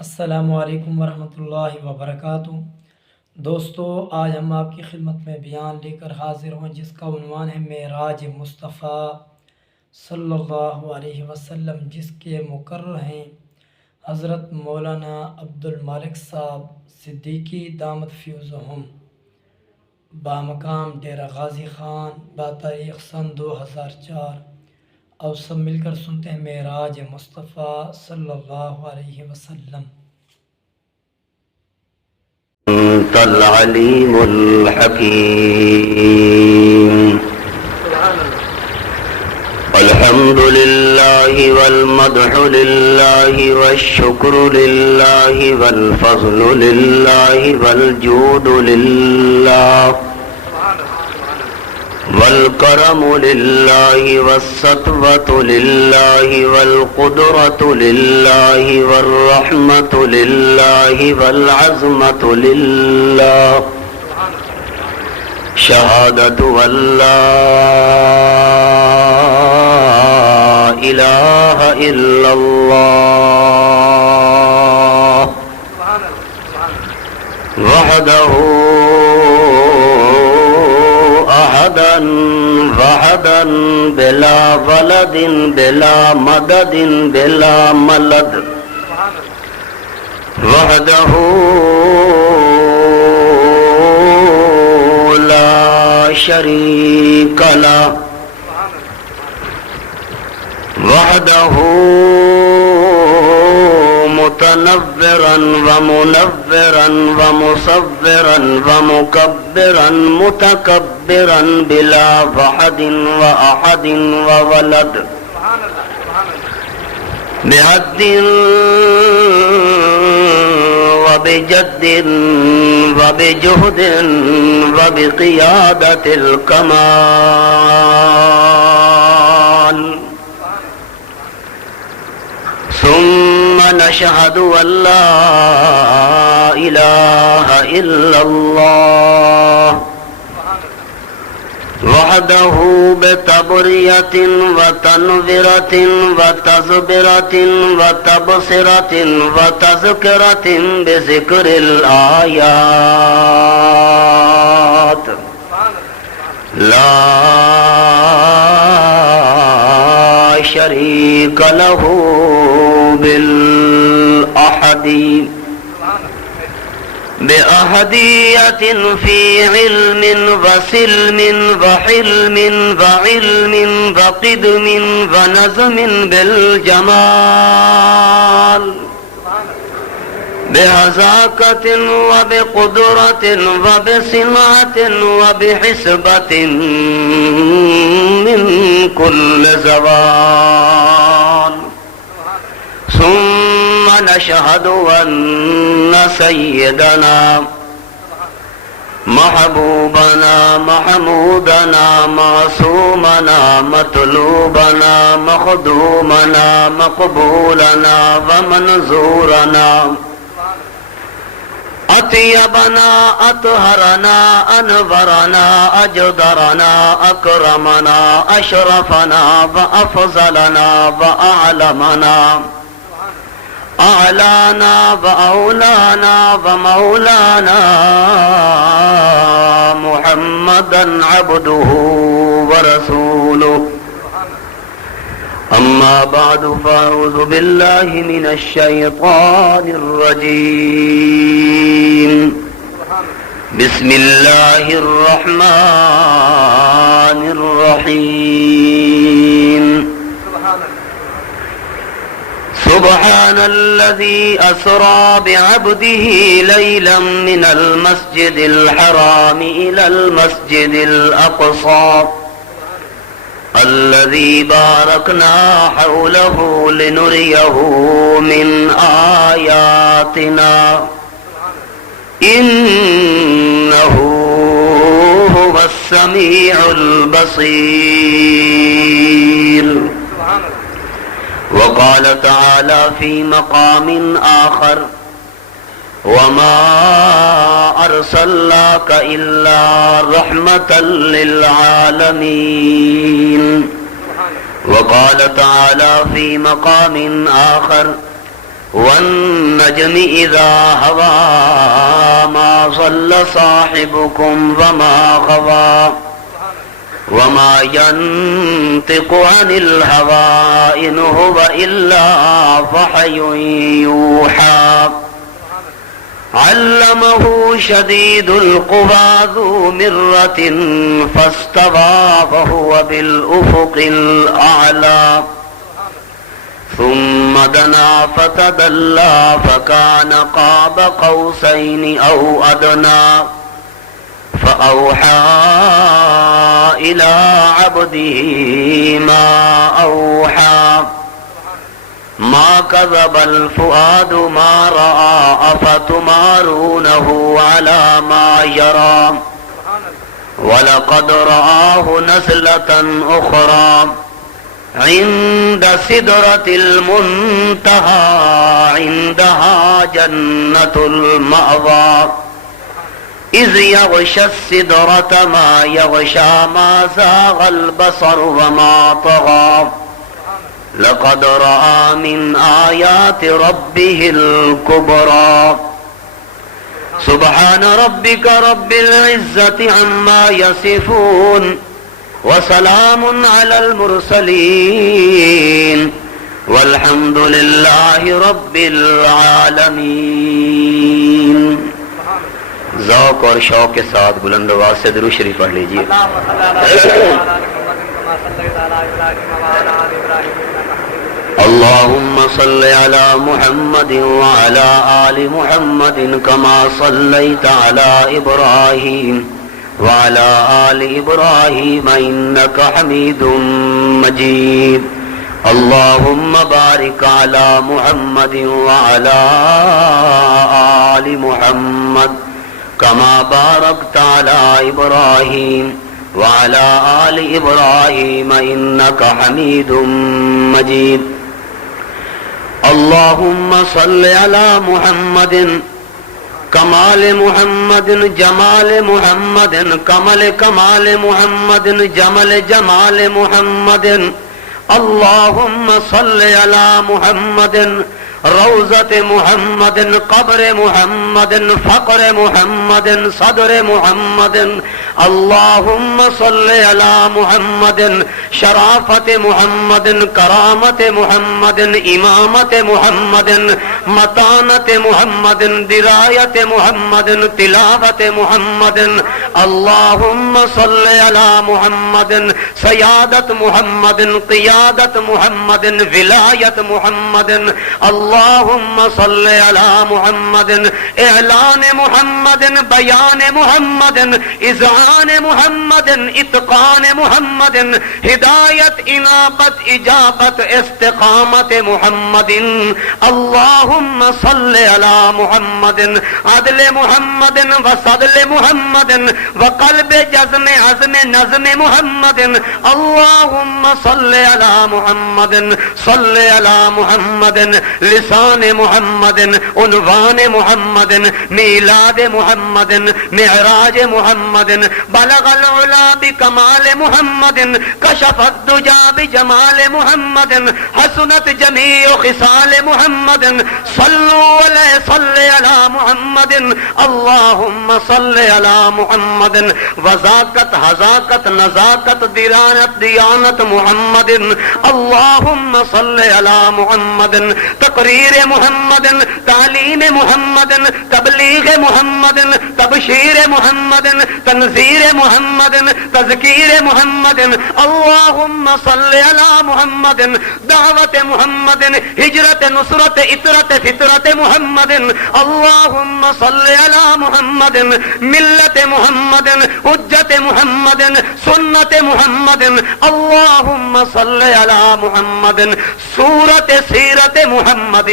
السلام علیکم ورحمۃ اللہ وبرکاتہ۔ دوستو، آج ہم آپ کی خدمت میں بیان لے کر حاضر ہوں جس کا عنوان ہے معراج مصطفیٰ صلی اللہ علیہ وسلم، جس کے مقرر ہیں حضرت مولانا عبد المالک صاحب صدیقی دامت فیضہم، بامقام ڈیرہ غازی خان، بتاریخ سن 2004۔ اور سب مل کر سنتے ہیں معراج مصطفیٰ صلی اللہ علیہ وسلم۔ انت العلیم الحکیم، الحمد للہ والمدح للہ والشکر للہ والفضل للہ والجود للہ والکرم للہ والسطوۃ للہ والقدرۃ للہ والرحمۃ للہ والعظمۃ للہ، شہادۃ ان لا الہ الا اللہ وحدہ وحدا بلا ولد بلا مدد بلا ملد، وحدہ لا شریک لہ، وحدہ متنورا ومنورا ومصورا ومكبرا متكبرا بلا وحد وأحد وولد، بحد وبجد وبجهد وبقيادة الكمال، ثم نشهد أن لا إله إلا الله وحده بتبرية وتنذرة وتزبرة وتبصرة وتذكرة بذكر الآيات، لا شريك له بالأحد، بأحدية في علم وسلم وحلم وعلم وقدم ونظم بالجمال، بهزاكة وبقدرة وبصنعة وبحسبة من كل زوال، ثم نشهد أن سيدنا محبوبنا محمودنا معصومنا مطلوبنا مخدومنا مقبولنا ومنظورنا أطيبنا أطهرنا أنورنا أجدرنا أكرمنا أشرفنا وأفضلنا وأعلمنا أعلانا وأولانا ومولانا محمدا عبده ورسوله، أما بعد فأعوذ بالله من الشيطان الرجيم، بسم الله الرحمن الرحيم، سبحان الذي أسرى بعبده ليلا من المسجد الحرام إلى المسجد الأقصى الذي باركنا حوله لنريه من آياتنا إنه هو السميع البصير، وقال تعالى في مقام آخر وما أرسلناك إلا رحمة للعالمين، وقال تعالى في مقام آخر والنجم والنجم إذا هوى ما ضل صاحبكم وما غوى وما ينطق عن الهوى إن هو إلا وحي يوحى علمه شديد القوى ذو مرة فاستوى وهو بالأفق الأعلى ثم دنا فتدلى فكان قاب قوسين أو أدنى فأوحى إلى عبده ما أوحى ما كذب الفؤاد ما رأى أفتمارونه على ما يرى ولقد رآه نزلة أخرى عند سدرة المنتهى عندها جنة المأوى إذ يغشى السدرة ما يغشى ما زاغ البصر وما طغى لقد رأى من آيات ربه الكبرى سبحان ربك رب العزة عما يصفون وسلام على المرسلين والحمد لله رب العالمين. ذوق اور شوق کے ساتھ بلند آواز سے درود شریف پڑھ لیجیے. اللهم صل على محمد وعلى آل محمد كما صليت على إبراهيم وعلى آل إبراهيم إنك حميد مجيد. اللهم بارك على محمد وعلى آل محمد كما باركت على إبراهيم وعلى آل إبراهيم إنك حميد مجيد. اللهم صل على محمد کمال محمد جمال محمد کمل کمال محمد جمل جمال محمد. اللهم صل على محمد روضة محمد قبر محمد فقر محمد صدر محمد. اللهم صل على محمد شرافة محمد کرامة محمد امامة محمد متانة محمد دراية محمد تلاوة محمد. اللهم صل على محمد سيادة محمد قيادة محمد ولاية محمد. اللهم صل على محمد اعلان محمد بیان محمد اذعان محمد اتقان محمد ہدایت انابت اجابت استقامت محمد. اللهم صل على محمد عدل محمد وصدل محمد وقلب جزم عزم نظم محمد. اللهم صل على محمد صل على محمد لسان محمد عنوان محمد میلاد محمد معراج محمد بلغ العلا بکمال محمد کشف الدجى بجمال محمد حسنت جميع خصال محمد. صلوا علیہ صل علی محمد. اللهم صل علی محمد وذاکت حذاکت نزاکت درانت دیانت محمد. اللهم صل علی محمد تقریر محمد تعلیم محمد تبلیغ محمد تبشیر محمد تنذیر محمد تذکیر محمد. اللهم صل علی محمد دعوت محمد ہجرت نصرت اطرت فطرت محمد. اللهم صل علی محمد ملت محمد حجت محمد سنت محمد. اللهم صل علی محمد صورت سیرت محمد.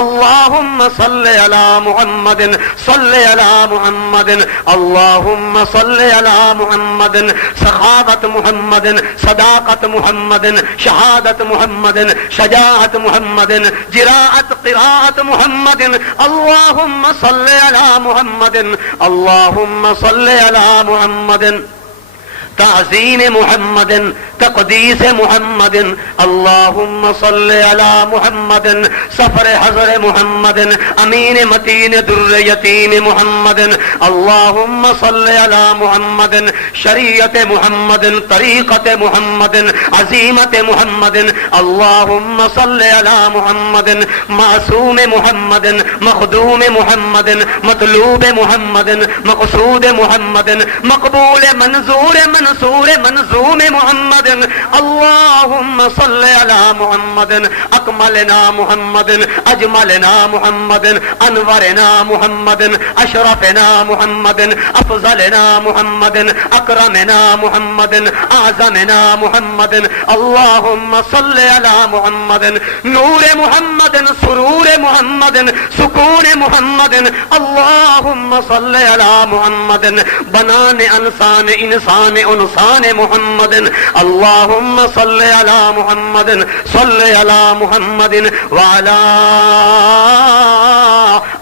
اللهم صل على محمد صل على محمد. اللهم صل على محمد سخاوت محمد صداقت محمد شهادت محمد شجاعت محمد جراءت قراءت محمد. اللهم صل على محمد. اللهم صل على محمد تعظیم محمد تقدیس محمد اللہم صل علی محمد سفر حضر محمد امین متین در یتیم محمد اللہم صل علی محمد شریعت محمد طریقت محمد عظیمت محمد اللہم صل علی محمد معصوم محمد مخدوم محمد مطلوب محمد مقصود محمد مقبول منظور منصور منظوم محمد اللہم صل علی محمد اکملنا محمد اجملنا محمد انورنا محمد اشرفنا محمد افضلنا محمد اکرمنا محمد اعظمنا محمد اللہم صل علی محمد نور محمد سرور محمد سکون محمد اللہم صل علی محمد بنان انسان انسان انسان محمد اللہم صل علی محمد صل علی محمد وعلی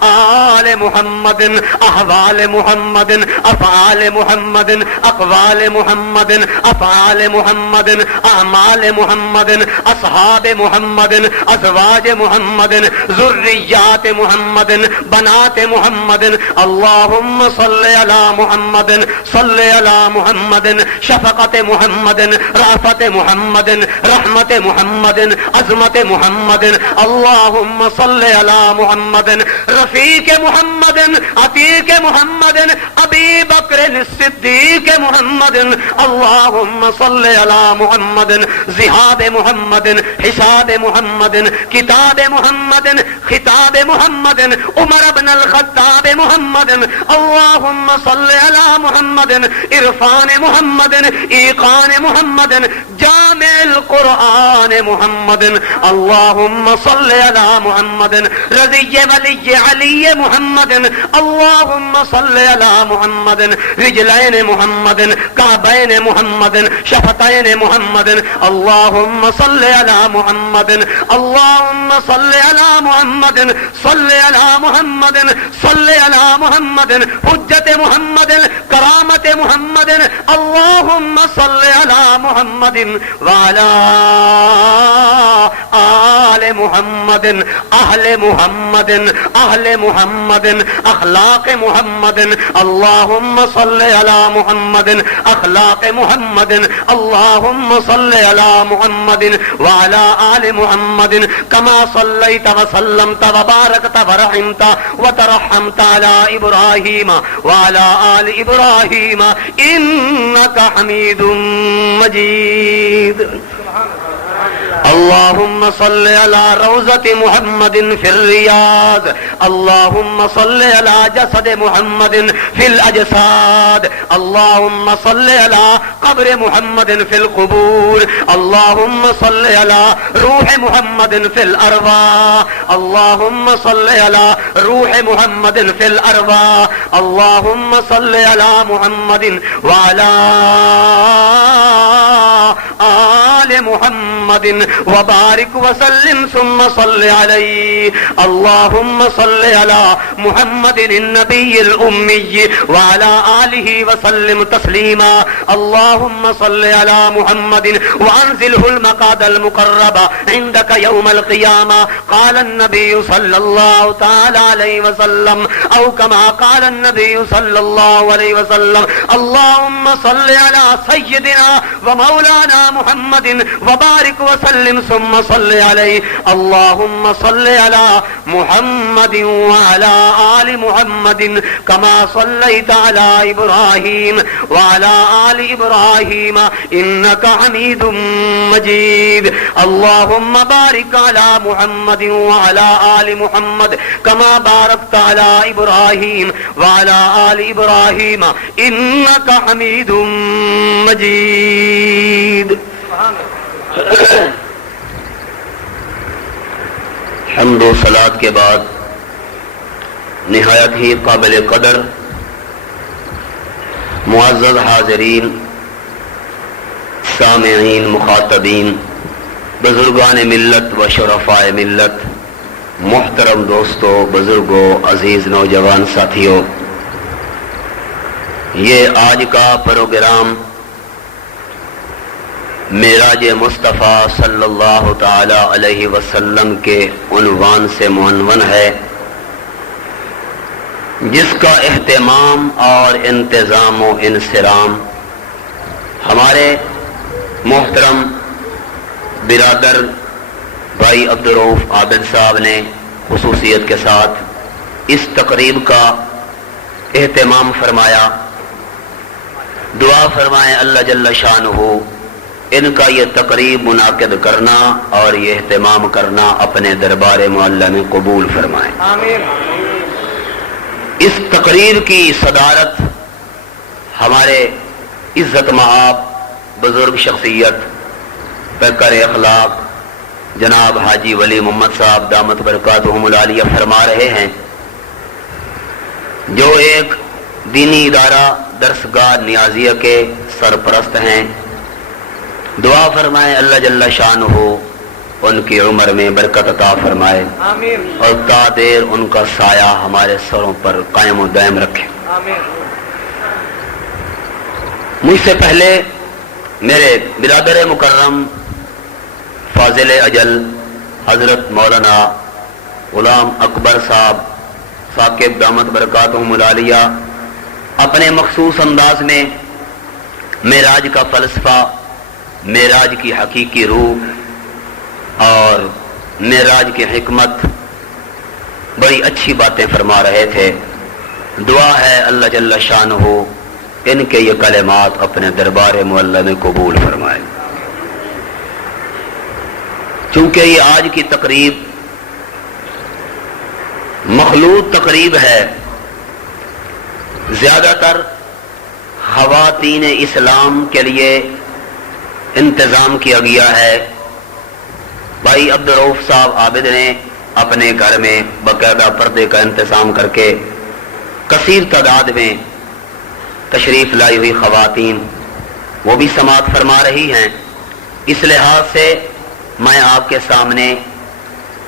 آل محمد احوال محمد افعال محمد اقوال محمد افعال محمد اعمال محمد اصحاب محمد ازواج محمد ذریات محمد بنات محمد اللہم صل علی محمد صل علی محمد شفقت محمد رأفت محمد رحمت محمد عظمت محمد اللہم صل علی محمد رفیق محمد عتیق محمد ابی بکر الصدیق محمد اللہم صل علی محمد ذہاب محمد حساب محمد کتاب محمد خطاب محمد عمر بن الخطاب محمد اللہم صل علی محمد عرفان محمد ایقان محمد جامع القرآن محمد اللہم صل علی محمد رضی ولی علی محمد اللہم صل علی محمد رجلین محمد کعبین محمد شفتین محمد اللہم صل علی محمد اللہم صل علی محمد صل علی محمد صل علی محمد حجت محمد کرامت محمد اللہم صل علی محمد وعلی آل محمد اہل محمد اہل محمد اخلاق محمد اللہم صل علی محمد اخلاق محمد اللہم صل علی محمد وعلی آل محمد کما صلیت وسلمت وبارکت ورحمت وترحمت علی ابراہیم وعلی آل ابراہیم انک حمید مجید اللہم صل علی روضۃ محمد فی الریاض اللہم صل علی جسد محمد فی الاجساد اللہم صل علی قبر محمد فی القبور اللہم صل علی روح محمد فی الارواح اللہم صل علی روح محمد فی الارواح اللہم صل علی محمد وعلی آل محمد وبارک وسلم ثم صل علیہ اللہم صل علی محمد النبی الامی وعلی آلہ وسلم تسلیما اللہم صل علی محمد وانزلہ المقعد المقرب عندک یوم القیامہ قال النبی صلی اللہ تعالی علیہ وسلم او کما قال النبی صلی اللہ علیہ وسلم اللہم صل علی سیدنا ومولانا محمد وبارک وسلم ثم صل علیہ اللہم صل علی محمد وعلی آل محمد کما صلیت علی ابراہیم وعلی آل ابراہیم انک حمید مجید اللہم بارک علی محمد وعلی آل محمد کما بارکت علی ابراہیم وعلی آل ابراہیم انک حمید مجید حمد و صلات کے بعد نہایت ہی قابل قدر معزز حاضرین سامعین مخاطبین بزرگان ملت و شرفاء ملت محترم دوستوں بزرگوں عزیز نوجوان ساتھیوں یہ آج کا پروگرام معراج مصطفیٰ صلی اللہ تعالی علیہ وسلم کے عنوان سے معنون ہے، جس کا اہتمام اور انتظام و انصرام ہمارے محترم برادر بھائی عبدالرؤوف عابد صاحب نے خصوصیت کے ساتھ اس تقریب کا اہتمام فرمایا۔ دعا فرمائیں اللہ جل شانہ ان کا یہ تقریب منعقد کرنا اور یہ اہتمام کرنا اپنے دربار معلی میں قبول فرمائیں۔ آمین۔ اس تقریر کی صدارت ہمارے عزت مآب بزرگ شخصیت پیکر اخلاق جناب حاجی ولی محمد صاحب دامت برکاتہم العالیہ فرما رہے ہیں، جو ایک دینی ادارہ درسگاہ نیازیہ کے سرپرست ہیں۔ دعا فرمائے اللہ جل شانہ ان کی عمر میں برکت عطا فرمائے، آمین، اور تا دیر ان کا سایہ ہمارے سروں پر قائم و دائم رکھے۔ آمین۔ مجھ سے پہلے میرے برادر مکرم فاضل اجل حضرت مولانا غلام اکبر صاحب ثاقب دامت برکاتہم العالیہ اپنے مخصوص انداز میں معراج کا فلسفہ، معراج کی حقیقی روح اور معراج کی حکمت بڑی اچھی باتیں فرما رہے تھے۔ دعا ہے اللہ جل شانہ ان کے یہ کلمات اپنے دربار معلی میں قبول فرمائے۔ چونکہ یہ آج کی تقریب مخلوط تقریب ہے، زیادہ تر خواتین اسلام کے لیے انتظام کیا گیا ہے۔ بھائی عبدالرؤوف صاحب عابد نے اپنے گھر میں باقاعدہ پردے کا انتظام کر کے کثیر تعداد میں تشریف لائی ہوئی خواتین وہ بھی سماعت فرما رہی ہیں۔ اس لحاظ سے میں آپ کے سامنے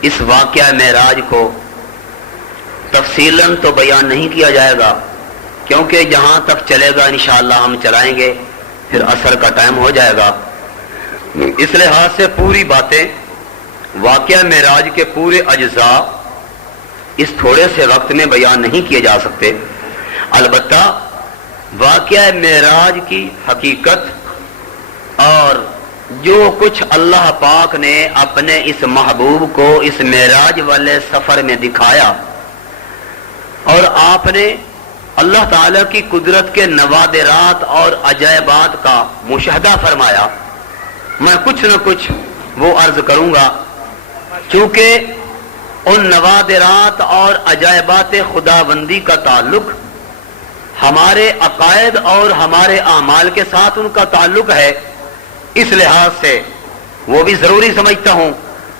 اس واقعہ معراج کو تفصیلاً تو بیان نہیں کیا جائے گا، کیونکہ جہاں تک چلے گا انشاءاللہ ہم چلائیں گے، پھر عصر کا ٹائم ہو جائے گا۔ اس لحاظ سے پوری باتیں واقعہ معراج کے پورے اجزاء اس تھوڑے سے وقت میں بیان نہیں کیے جا سکتے۔ البتہ واقعہ معراج کی حقیقت اور جو کچھ اللہ پاک نے اپنے اس محبوب کو اس معراج والے سفر میں دکھایا اور آپ نے اللہ تعالیٰ کی قدرت کے نوادرات اور عجائبات کا مشاہدہ فرمایا، میں کچھ نہ کچھ وہ عرض کروں گا، چونکہ ان نوادرات اور عجائبات خداوندی کا تعلق ہمارے عقائد اور ہمارے اعمال کے ساتھ ان کا تعلق ہے، اس لحاظ سے وہ بھی ضروری سمجھتا ہوں،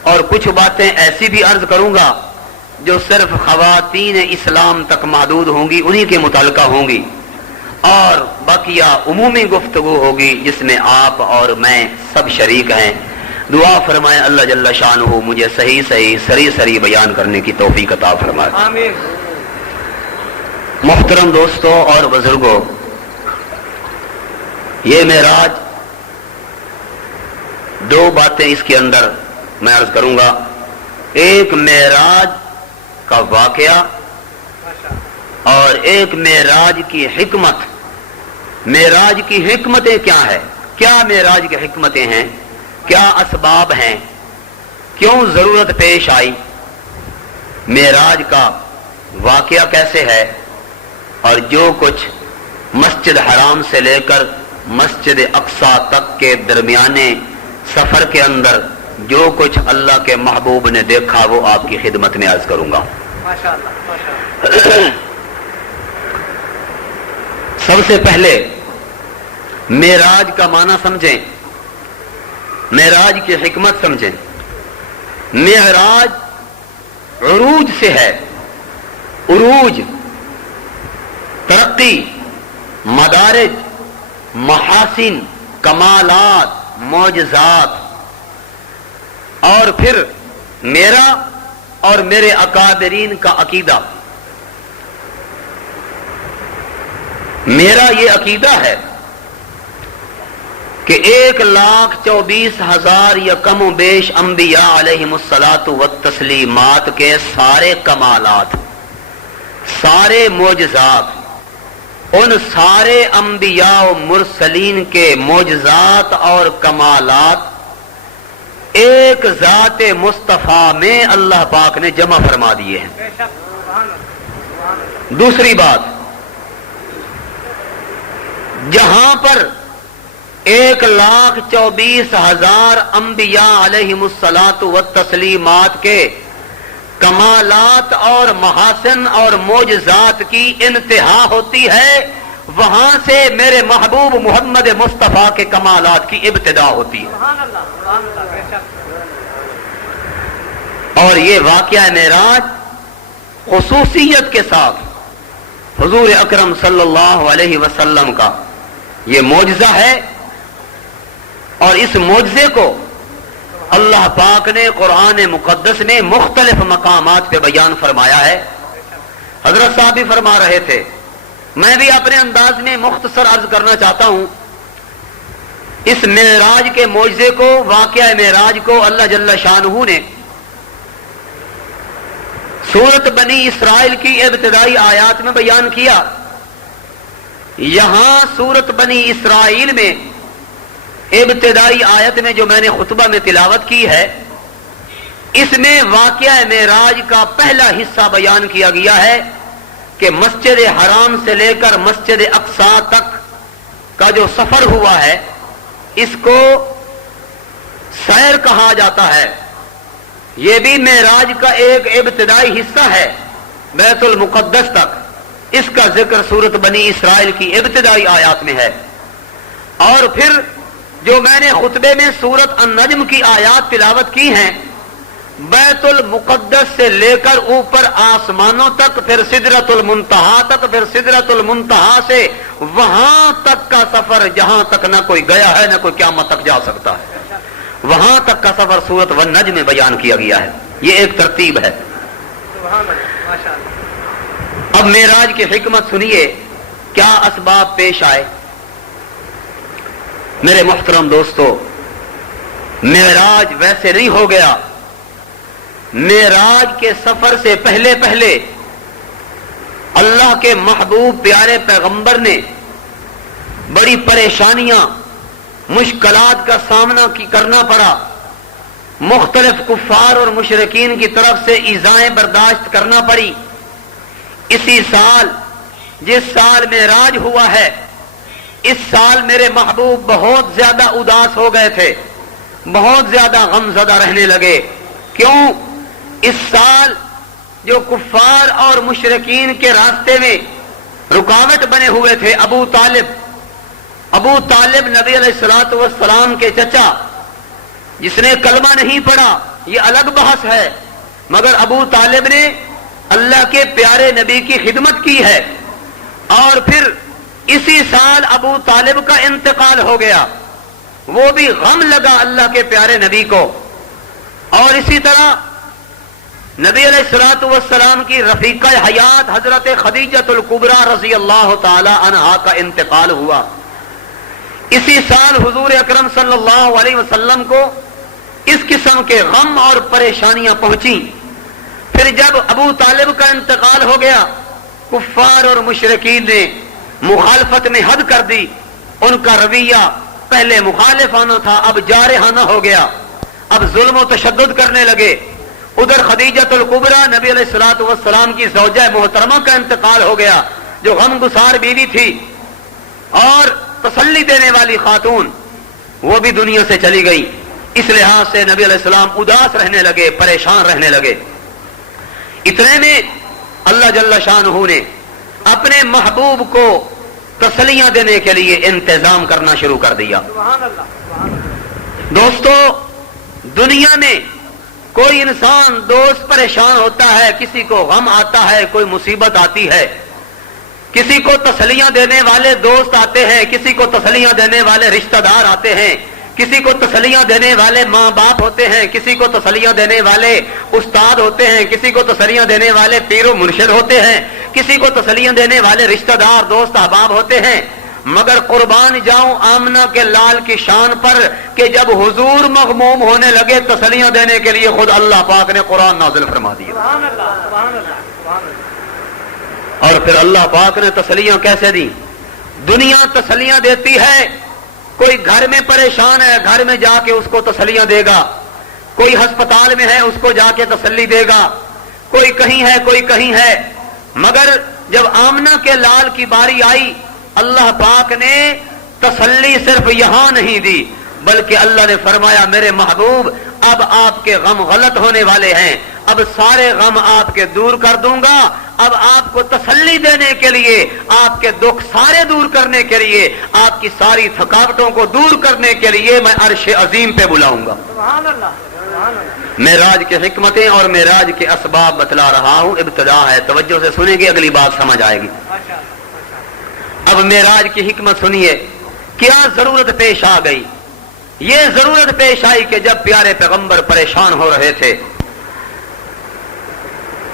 اور کچھ باتیں ایسی بھی عرض کروں گا جو صرف خواتین اسلام تک محدود ہوں گی، انہی کے متعلقہ ہوں گی، اور بقیہ عمومی گفتگو ہوگی جس میں آپ اور میں سب شریک ہیں۔ دعا فرمائے اللہ جل شانہ مجھے صحیح سری سری بیان کرنے کی توفیق عطا فرمائے۔ آمین۔ محترم دوستوں اور بزرگوں، یہ معراج دو باتیں اس کے اندر میں عرض کروں گا، ایک معراج کا واقعہ اور ایک معراج کی حکمت۔ معراج کی حکمتیں کیا ہیں؟ کیا معراج کی حکمتیں ہیں؟ کیا اسباب ہیں؟ کیوں ضرورت پیش آئی؟ معراج کا واقعہ کیسے ہے؟ اور جو کچھ مسجد حرام سے لے کر مسجد اقصی تک کے درمیانے سفر کے اندر جو کچھ اللہ کے محبوب نے دیکھا وہ آپ کی خدمت میں عرض کروں گا۔ سب سے پہلے معراج کا معنی سمجھیں، معراج کی حکمت سمجھیں۔ معراج عروج سے ہے، عروج، ترقی، مدارج، محاسن، کمالات، معجزات، اور پھر میرا اور میرے اکابرین کا عقیدہ۔ میرا یہ عقیدہ ہے کہ 1,24,000 یا کم و بیش انبیاء علیہم الصلاۃ والتسلیمات کے سارے کمالات، سارے معجزات، ان سارے انبیاء و مرسلین کے معجزات اور کمالات ایک ذات مصطفیٰ میں اللہ پاک نے جمع فرما دیے ہیں۔ دوسری بات، جہاں پر 1,24,000 انبیاء علیہم الصلاۃ والتسلیمات کے کمالات اور محاسن اور معجزات کی انتہا ہوتی ہے، وہاں سے میرے محبوب محمد مصطفیٰ کے کمالات کی ابتدا ہوتی ہے۔ اور یہ واقعہ معراج خصوصیت کے ساتھ حضور اکرم صلی اللہ علیہ وسلم کا یہ معجزہ ہے، اور اس معجزے کو اللہ پاک نے قرآن مقدس میں مختلف مقامات پہ بیان فرمایا ہے۔ حضرت صاحب بھی فرما رہے تھے، میں بھی اپنے انداز میں مختصر عرض کرنا چاہتا ہوں۔ اس معراج کے معجزے کو، واقعہ معراج کو اللہ جل شانہ نے سورت بنی اسرائیل کی ابتدائی آیات میں بیان کیا۔ یہاں سورت بنی اسرائیل میں ابتدائی آیت میں جو میں نے خطبہ میں تلاوت کی ہے، اس میں واقعہ معراج کا پہلا حصہ بیان کیا گیا ہے کہ مسجد حرام سے لے کر مسجد اقصی تک کا جو سفر ہوا ہے، اس کو سیر کہا جاتا ہے۔ یہ بھی معراج کا ایک ابتدائی حصہ ہے، بیت المقدس تک۔ اس کا ذکر سورت بنی اسرائیل کی ابتدائی آیات میں ہے۔ اور پھر جو میں نے خطبے میں سورت النجم کی آیات تلاوت کی ہیں، بیت المقدس سے لے کر اوپر آسمانوں تک، پھر سدرۃ المنتہا تک، پھر سدرۃ المنتہا سے وہاں تک کا سفر جہاں تک نہ کوئی گیا ہے نہ کوئی قیامت تک جا سکتا ہے، وہاں تک کا سفر سورت والنجم میں بیان کیا گیا ہے۔ یہ ایک ترتیب ہے۔ اب معراج کی حکمت سنیے، کیا اسباب پیش آئے۔ میرے محترم دوستو، معراج ویسے نہیں ہو گیا۔ معراج کے سفر سے پہلے پہلے اللہ کے محبوب پیارے پیغمبر نے بڑی پریشانیاں، مشکلات کا سامنا کرنا پڑا۔ مختلف کفار اور مشرکین کی طرف سے ایذائیں برداشت کرنا پڑی۔ اسی سال، جس سال معراج ہوا ہے، اس سال میرے محبوب بہت زیادہ اداس ہو گئے تھے، بہت زیادہ غم زدہ رہنے لگے۔ کیوں؟ اس سال جو کفار اور مشرکین کے راستے میں رکاوٹ بنے ہوئے تھے، ابو طالب نبی علیہ الصلوۃ والسلام کے چچا، جس نے کلمہ نہیں پڑھا، یہ الگ بحث ہے، مگر ابو طالب نے اللہ کے پیارے نبی کی خدمت کی ہے۔ اور پھر اسی سال ابو طالب کا انتقال ہو گیا، وہ بھی غم لگا اللہ کے پیارے نبی کو۔ اور اسی طرح نبی علیہ الصلوۃ والسلام کی رفیقہ حیات حضرت خدیجہ الکبریٰ رضی اللہ تعالی عنہا کا انتقال ہوا۔ اسی سال حضور اکرم صلی اللہ علیہ وسلم کو اس قسم کے غم اور پریشانیاں پہنچیں۔ پھر جب ابو طالب کا انتقال ہو گیا، کفار اور مشرکین نے مخالفت میں حد کر دی۔ ان کا رویہ پہلے مخالفانہ تھا، اب جارحانہ ہو گیا، اب ظلم و تشدد کرنے لگے۔ ادھر خدیجہ الکبریٰ نبی علیہ الصلوۃ والسلام کی زوجہ محترمہ کا انتقال ہو گیا، جو غم گسار بیوی تھی اور تسلی دینے والی خاتون، وہ بھی دنیا سے چلی گئی۔ اس لحاظ سے نبی علیہ السلام اداس رہنے لگے، پریشان رہنے لگے۔ اتنے میں اللہ جل شانہ نے اپنے محبوب کو تسلیاں دینے کے لیے انتظام کرنا شروع کر دیا۔ دوستو، دنیا میں کوئی انسان دوست پریشان ہوتا ہے، کسی کو غم آتا ہے، کوئی مصیبت آتی ہے، کسی کو تسلیاں دینے والے دوست آتے ہیں، کسی کو تسلیاں دینے والے رشتہ دار آتے ہیں، کسی کو تسلیاں دینے والے ماں باپ ہوتے ہیں، کسی کو تسلیاں دینے والے استاد ہوتے ہیں، کسی کو تسلیاں دینے والے پیر و مرشد ہوتے ہیں، کسی کو تسلیاں دینے والے رشتہ دار دوست احباب ہوتے ہیں۔ مگر قربان جاؤں آمنہ کے لال کی شان پر کہ جب حضور مغموم ہونے لگے تسلیاں دینے کے لیے خود اللہ پاک نے قرآن نازل فرما دیا. اور پھر اللہ پاک نے تسلیاں کیسے دی؟ دنیا تسلیاں دیتی ہے. کوئی گھر میں پریشان ہے گھر میں جا کے اس کو تسلیاں دے گا، کوئی ہسپتال میں ہے اس کو جا کے تسلی دے گا، کوئی کہیں ہے کوئی کہیں ہے. مگر جب آمنہ کے لال کی باری آئی اللہ پاک نے تسلی صرف یہاں نہیں دی بلکہ اللہ نے فرمایا میرے محبوب اب آپ کے غم غلط ہونے والے ہیں، اب سارے غم آپ کے دور کر دوں گا. اب آپ کو تسلی دینے کے لیے، آپ کے دکھ سارے دور کرنے کے لیے، آپ کی ساری تھکاوٹوں کو دور کرنے کے لیے میں عرش عظیم پہ بلاؤں گا. معراج کی حکمتیں اور معراج کے اسباب بتلا رہا ہوں. ابتدا ہے، توجہ سے سنیں گے اگلی بات سمجھ آئے گی. اب معراج کی حکمت سنیے. کیا ضرورت پیش آ گئی؟ یہ ضرورت پیش آئی کہ جب پیارے پیغمبر پریشان ہو رہے تھے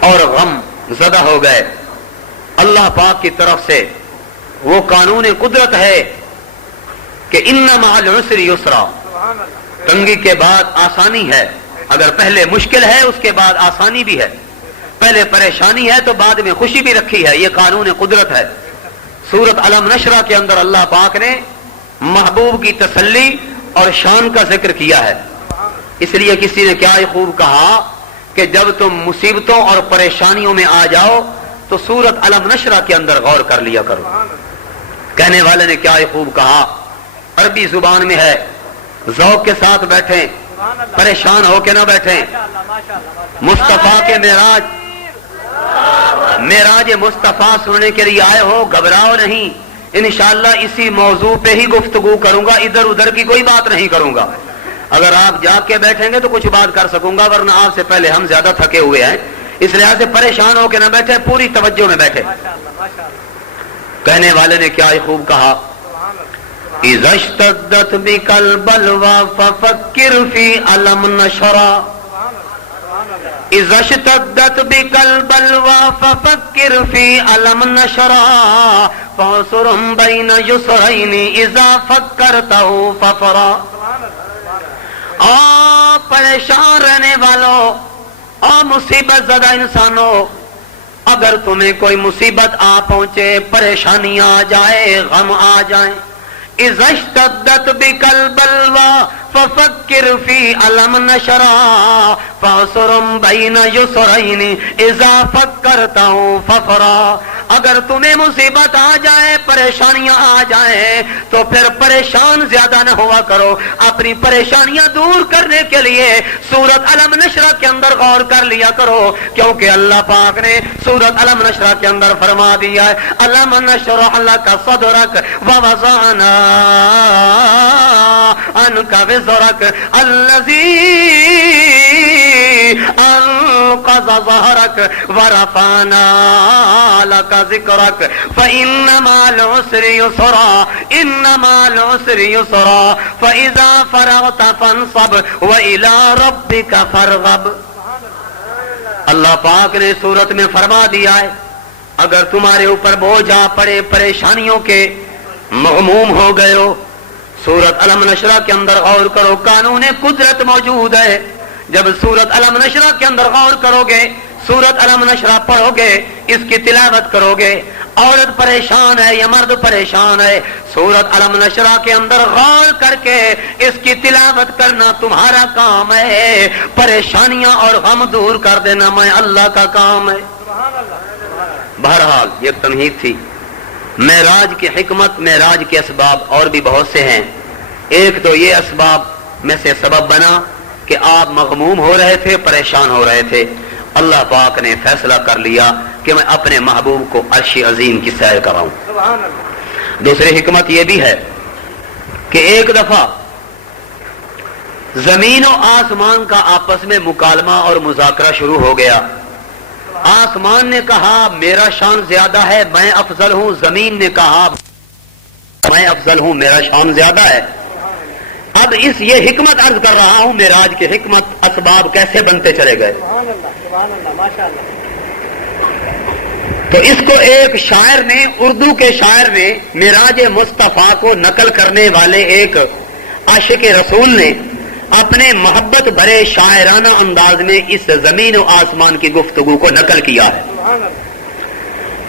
اور غم زدہ ہو گئے، اللہ پاک کی طرف سے وہ قانون قدرت ہے کہ ان مع العسر یسرا، تنگی کے بعد آسانی ہے. اگر پہلے مشکل ہے اس کے بعد آسانی بھی ہے، پہلے پریشانی ہے تو بعد میں خوشی بھی رکھی ہے. یہ قانون قدرت ہے. سورۃ علم نشرہ کے اندر اللہ پاک نے محبوب کی تسلی اور شان کا ذکر کیا ہے. اس لیے کسی نے کیا خوب کہا کہ جب تم مصیبتوں اور پریشانیوں میں آ جاؤ تو سورۃ علم نشرہ کے اندر غور کر لیا کرو. کہنے والے نے کیا خوب کہا، عربی زبان میں ہے، ذوق کے ساتھ بیٹھیں، پریشان ہو کے نہ بیٹھیں. مصطفیٰ کے معراج مصطفیٰ سننے کے لیے آئے ہو، گھبراؤ نہیں. انشاءاللہ اسی موضوع پہ ہی گفتگو کروں گا، ادھر ادھر کی کوئی بات نہیں کروں گا. اگر آپ جاگ کے بیٹھیں گے تو کچھ بات کر سکوں گا، ورنہ آپ سے پہلے ہم زیادہ تھکے ہوئے ہیں. اس لحاظ سے پریشان ہو کے نہ بیٹھے، پوری توجہ میں بیٹھے. کہنے والے نے کیا خوب کہا، اذا اشتدت بک البلوى ففکر فی علم نشرا، اذا اشتدت بک البلوى ففکر فی علم نشرا، فعسر بین یسرین اذا فکرته ففرا. پریشان رہنے والوں، مصیبت زدہ انسانوں، اگر تمہیں کوئی مصیبت آ پہنچے، پریشانیاں آ جائے، غم آ جائیں، اذا اشتدت بک البلوى ففکر فی علم نشرا، فعسر بین یسرین اذا فکرته ففرا. اگر تمہیں مصیبت آ جائے، پریشانیاں آ جائیں تو پھر پریشان زیادہ نہ ہوا کرو. اپنی پریشانیاں دور کرنے کے لیے سورۃ علم نشرہ کے اندر غور کر لیا کرو، کیونکہ اللہ پاک نے سورۃ علم نشرہ کے اندر فرما دیا ہے علم نشرح لک صدرک ووضعنا عنک وزرک الذی انقض ظہرک ورفعنا لک ذکرک فإن مع العسر یسرا، ان مع العسر یسرا، فإذا فرغت فانصب وإلى ربک فارغب. اللہ پاک نے سورت میں فرما دیا ہے اگر تمہارے اوپر بوجھ آ پڑے، پریشانیوں کے مغموم ہو گئے ہو، سورت علم نشرہ کے اندر غور کرو، قانون قدرت موجود ہے. جب سورت علم نشرہ کے اندر غور کرو گے، سورت علم نشرہ پڑھو گے، اس کی تلاوت کرو گے، عورت پریشان ہے یا مرد پریشان ہے، سورت علم نشرہ کے اندر غور کر کے اس کی تلاوت کرنا تمہارا کام ہے. پریشانیاں اور غم دور کر دینا میں اللہ کا کام ہے. بہرحال یہ تمہید تھی. معراج کی حکمت، معراج کے اسباب اور بھی بہت سے ہیں. ایک تو یہ اسباب میں سے سبب بنا کہ آپ مغموم ہو رہے تھے، پریشان ہو رہے تھے، اللہ پاک نے فیصلہ کر لیا کہ میں اپنے محبوب کو عرش عظیم کی سیر کراؤں. دوسری حکمت یہ بھی ہے کہ ایک دفعہ زمین و آسمان کا آپس میں مکالمہ اور مذاکرہ شروع ہو گیا. آسمان نے کہا میرا شان زیادہ ہے، میں افضل ہوں. زمین نے کہا میں افضل ہوں، میرا شان زیادہ ہے. اب اس یہ حکمت عرض کر رہا ہوں، معراج کی حکمت، اسباب کیسے بنتے چلے گئے. تو اس کو ایک شاعر نے، اردو کے شاعر نے، معراج مصطفیٰ کو نقل کرنے والے ایک عاشق رسول نے اپنے محبت بھرے شاعرانہ انداز میں اس زمین و آسمان کی گفتگو کو نقل کیا ہے.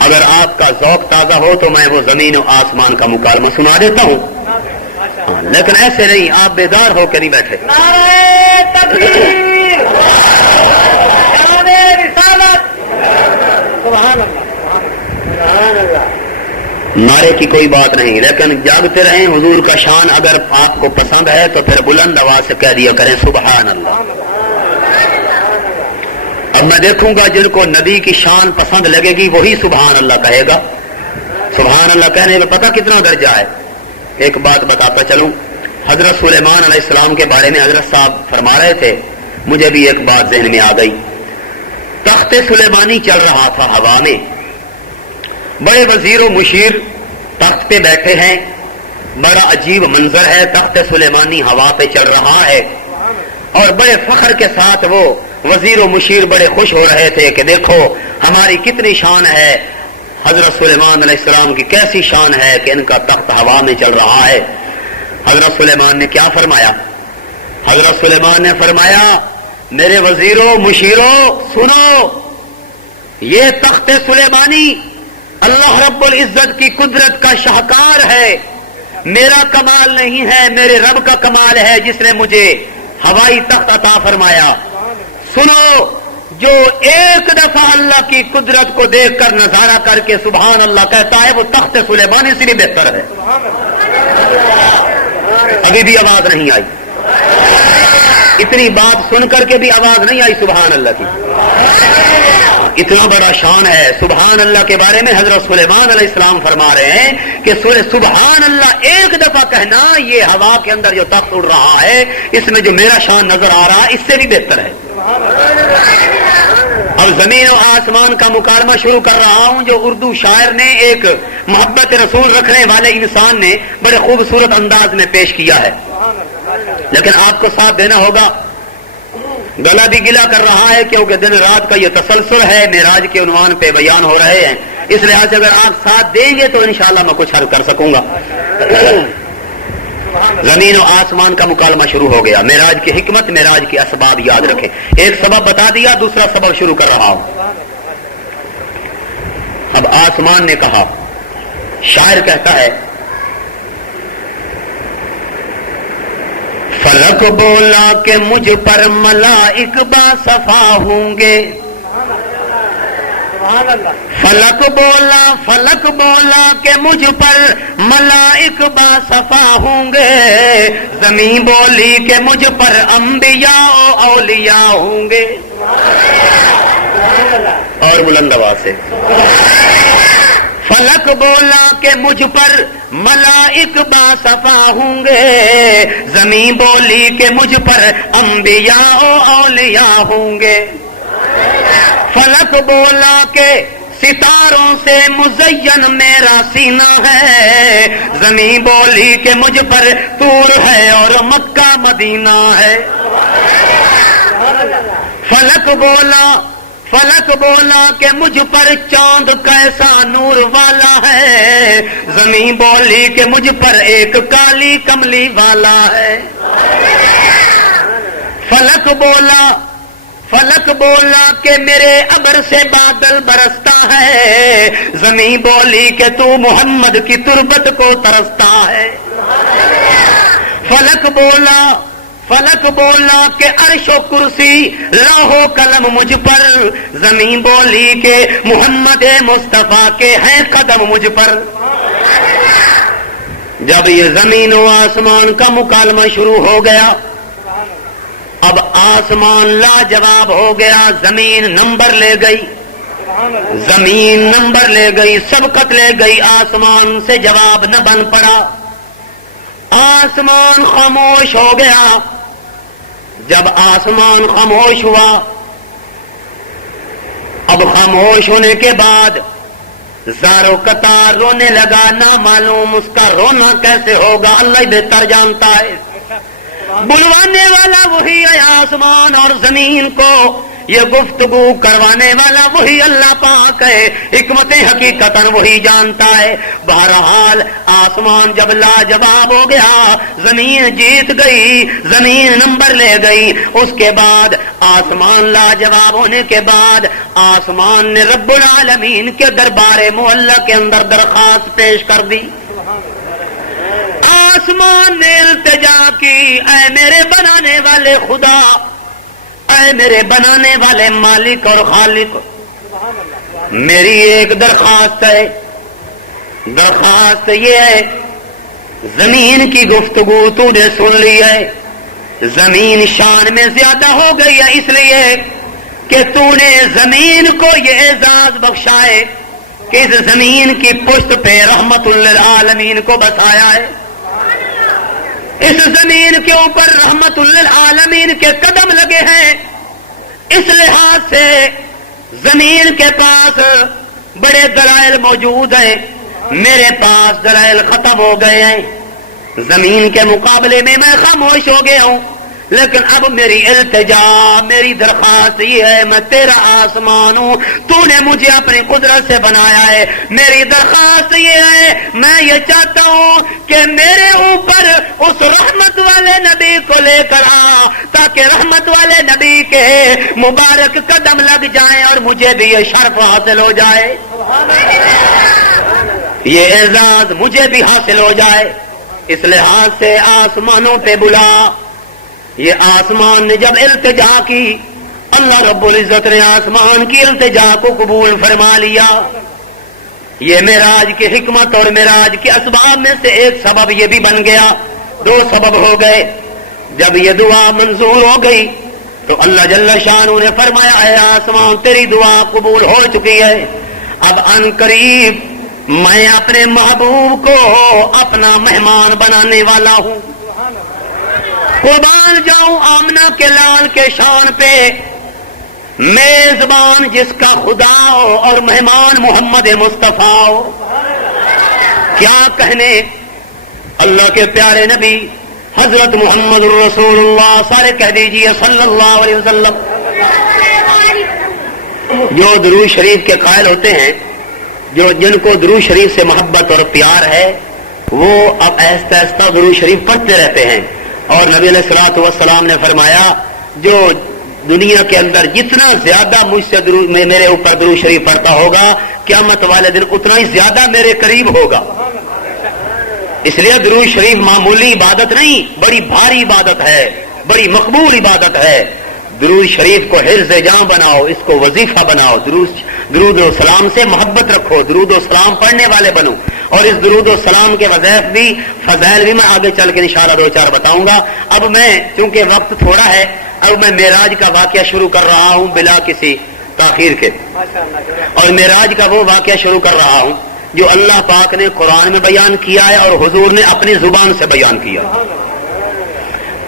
اگر آپ کا ذوق تازہ ہو تو میں وہ زمین و آسمان کا مکالمہ سنا دیتا ہوں، لیکن ایسے نہیں آپ بیدار ہو کے نہیں بیٹھے. نعرے کی کوئی بات نہیں، لیکن جاگتے رہیں. حضور کا شان اگر آپ کو پسند ہے تو پھر بلند آواز سے کہہ دیا کریں سبحان اللہ. اب میں دیکھوں گا جن کو نبی کی شان پسند لگے گی وہی سبحان اللہ کہے گا. سبحان اللہ کہنے میں پتہ کتنا درجہ ہے. ایک بات بتاتا چلوں، حضرت سلیمان علیہ السلام کے بارے میں حضرت صاحب فرما رہے تھے، مجھے بھی ایک بات ذہن میں آ گئی. تخت سلیمانی چل رہا تھا ہوا میں، بڑے وزیر و مشیر تخت پہ بیٹھے ہیں، بڑا عجیب منظر ہے. تخت سلیمانی ہوا پہ چل رہا ہے اور بڑے فخر کے ساتھ وہ وزیر و مشیر بڑے خوش ہو رہے تھے کہ دیکھو ہماری کتنی شان ہے، حضرت سلیمان علیہ السلام کی کیسی شان ہے کہ ان کا تخت ہوا میں چل رہا ہے. حضرت سلیمان نے کیا فرمایا؟ حضرت سلیمان نے فرمایا میرے وزیروں مشیروں سنو، یہ تخت سلیمانی اللہ رب العزت کی قدرت کا شاہکار ہے، میرا کمال نہیں ہے، میرے رب کا کمال ہے جس نے مجھے ہوائی تخت عطا فرمایا. سنو، جو ایک دفعہ اللہ کی قدرت کو دیکھ کر نظارہ کر کے سبحان اللہ کہتا ہے وہ تخت سلیمانی سے بھی بہتر ہے. ابھی بھی آواز نہیں آئی، اتنی بات سن کر کے بھی آواز نہیں آئی سبحان اللہ کی. اتنا بڑا شان ہے سبحان اللہ کے بارے میں. حضرت سلیمان علیہ السلام فرما رہے ہیں کہ سبحان اللہ ایک دفعہ کہنا یہ ہوا کے اندر جو تخت اڑ رہا ہے اس میں جو میرا شان نظر آ رہا ہے اس سے بھی بہتر ہے. اب زمین و آسمان کا مکالمہ شروع کر رہا ہوں جو اردو شاعر نے، ایک محبت رسول رکھنے والے انسان نے بڑے خوبصورت انداز میں پیش کیا ہے. لیکن آپ کو ساتھ دینا ہوگا، گلا بھی گلا کر رہا ہے کیونکہ دن رات کا یہ تسلسل ہے، معراج کے عنوان پہ بیان ہو رہے ہیں. اس لحاظ سے اگر آپ ساتھ دیں گے تو انشاءاللہ میں کچھ حل کر سکوں گا. زمین و آسمان کا مکالمہ شروع ہو گیا. معراج کی حکمت، معراج کے اسباب یاد رکھیں. ایک سبب بتا دیا، دوسرا سبب شروع کر رہا ہوں. اب آسمان نے کہا، شاعر کہتا ہے فلک بولا کہ مجھ پر ملائک با صفا ہوں گے. فلک بولا کہ مجھ پر ملائک با صفا ہوں گے. زمین بولی کہ مجھ پر انبیاء و اولیاء ہوں گے. اور بلند آواز سے فلک بولا کہ مجھ پر ملائک با صفا ہوں گے. زمین بولی کہ مجھ پر انبیاء و اولیاء ہوں گے. فلک بولا کہ ستاروں سے مزین میرا سینہ ہے. زمین بولی کہ مجھ پر طور ہے اور مکہ مدینہ ہے. فلک بولا کہ مجھ پر چاند کیسا نور والا ہے. زمین بولی کہ مجھ پر ایک کالی کملی والا ہے. فلک بولا کہ میرے ابر سے بادل برستا ہے. زمین بولی کہ تو محمد کی تربت کو ترستا ہے. فلک بولا کہ عرش و کرسی لوح و قلم مجھ پر. زمین بولی کہ محمد مصطفیٰ کے ہیں قدم مجھ پر. جب یہ زمین و آسمان کا مکالمہ شروع ہو گیا، اب آسمان لاجواب ہو گیا. زمین نمبر لے گئی، سبقت لے گئی. آسمان سے جواب نہ بن پڑا، آسمان خاموش ہو گیا. جب آسمان خاموش ہوا، اب خاموش ہونے کے بعد زارو قطار رونے لگا. نہ معلوم اس کا رونا کیسے ہوگا، اللہ بہتر جانتا ہے. بلوانے والا وہی ہے آسمان اور زمین کو. یہ گفتگو کروانے والا وہی اللہ پاک ہے، حکمت حقیقتاً وہی جانتا ہے۔ بہرحال آسمان جب لاجواب ہو گیا، زمین جیت گئی، زمین نمبر لے گئی، اس کے بعد آسمان لاجواب ہونے کے بعد آسمان نے رب العالمین کے دربار معلی کے اندر درخواست پیش کر دی۔ آسمان نے التجا کی، اے میرے بنانے والے خدا، اے میرے بنانے والے مالک اور خالق، میری ایک درخواست ہے۔ درخواست یہ ہے، زمین کی گفتگو تو نے سن لی ہے، زمین شان میں زیادہ ہو گئی ہے اس لیے کہ تو نے زمین کو یہ اعزاز بخشا ہے کہ اس زمین کی پشت پہ رحمت للعالمین کو بسایا ہے۔ اس زمین کے اوپر رحمت للعالمین کے قدم لگے ہیں، اس لحاظ سے زمین کے پاس بڑے دلائل موجود ہیں، میرے پاس دلائل ختم ہو گئے ہیں، زمین کے مقابلے میں میں خاموش ہو گیا ہوں، لیکن اب میری التجا، میری درخواست یہ ہے، میں تیرا آسمان ہوں، تو نے مجھے اپنی قدرت سے بنایا ہے، میری درخواست یہ ہے، میں یہ چاہتا ہوں کہ میرے اوپر اس رحمت والے نبی کو لے کر آ، تاکہ رحمت والے نبی کے مبارک قدم لگ جائیں اور مجھے بھی یہ شرف حاصل ہو جائے، یہ اعزاز مجھے بھی حاصل ہو جائے۔ اس لحاظ سے آسمانوں پہ بلا۔ یہ آسمان نے جب التجا کی، اللہ رب العزت نے آسمان کی التجا کو قبول فرما لیا۔ یہ معراج کی حکمت اور معراج کے اسباب میں سے ایک سبب یہ بھی بن گیا، دو سبب ہو گئے۔ جب یہ دعا منظور ہو گئی تو اللہ جل شانہ نے فرمایا، اے آسمان تیری دعا قبول ہو چکی ہے، اب ان قریب میں اپنے محبوب کو اپنا مہمان بنانے والا ہوں۔ قربان جاؤں آمنہ کے لال کے شان پہ، میزبان جس کا خدا ہو اور مہمان محمد مصطفیٰ ہو، کیا کہنے اللہ کے پیارے نبی حضرت محمد الرسول اللہ، سارے کہہ دیجئے صلی اللہ علیہ وسلم۔ جو درود شریف کے قائل ہوتے ہیں، جن کو درود شریف سے محبت اور پیار ہے، وہ اب آہستہ آہستہ درود شریف پڑھتے رہتے ہیں، اور نبی علیہ الصلوۃ والسلام نے فرمایا، جو دنیا کے اندر جتنا زیادہ مجھ سے میرے اوپر درود شریف پڑھتا ہوگا، قیامت والے دن اتنا ہی زیادہ میرے قریب ہوگا۔ اس لیے درود شریف معمولی عبادت نہیں، بڑی بھاری عبادت ہے، بڑی مقبول عبادت ہے۔ درود شریف کو حرز جاں بناؤ، اس کو وظیفہ بناؤ، درود و سلام سے محبت رکھو، درود و سلام پڑھنے والے بنو، اور اس درود و سلام کے وظائف بھی، فضائل بھی میں آگے چل کے انشاءاللہ دو چار بتاؤں گا۔ اب میں چونکہ وقت تھوڑا ہے، اب میں معراج کا واقعہ شروع کر رہا ہوں بلا کسی تاخیر کے، اور معراج کا وہ واقعہ شروع کر رہا ہوں جو اللہ پاک نے قرآن میں بیان کیا ہے اور حضور نے اپنی زبان سے بیان کیا۔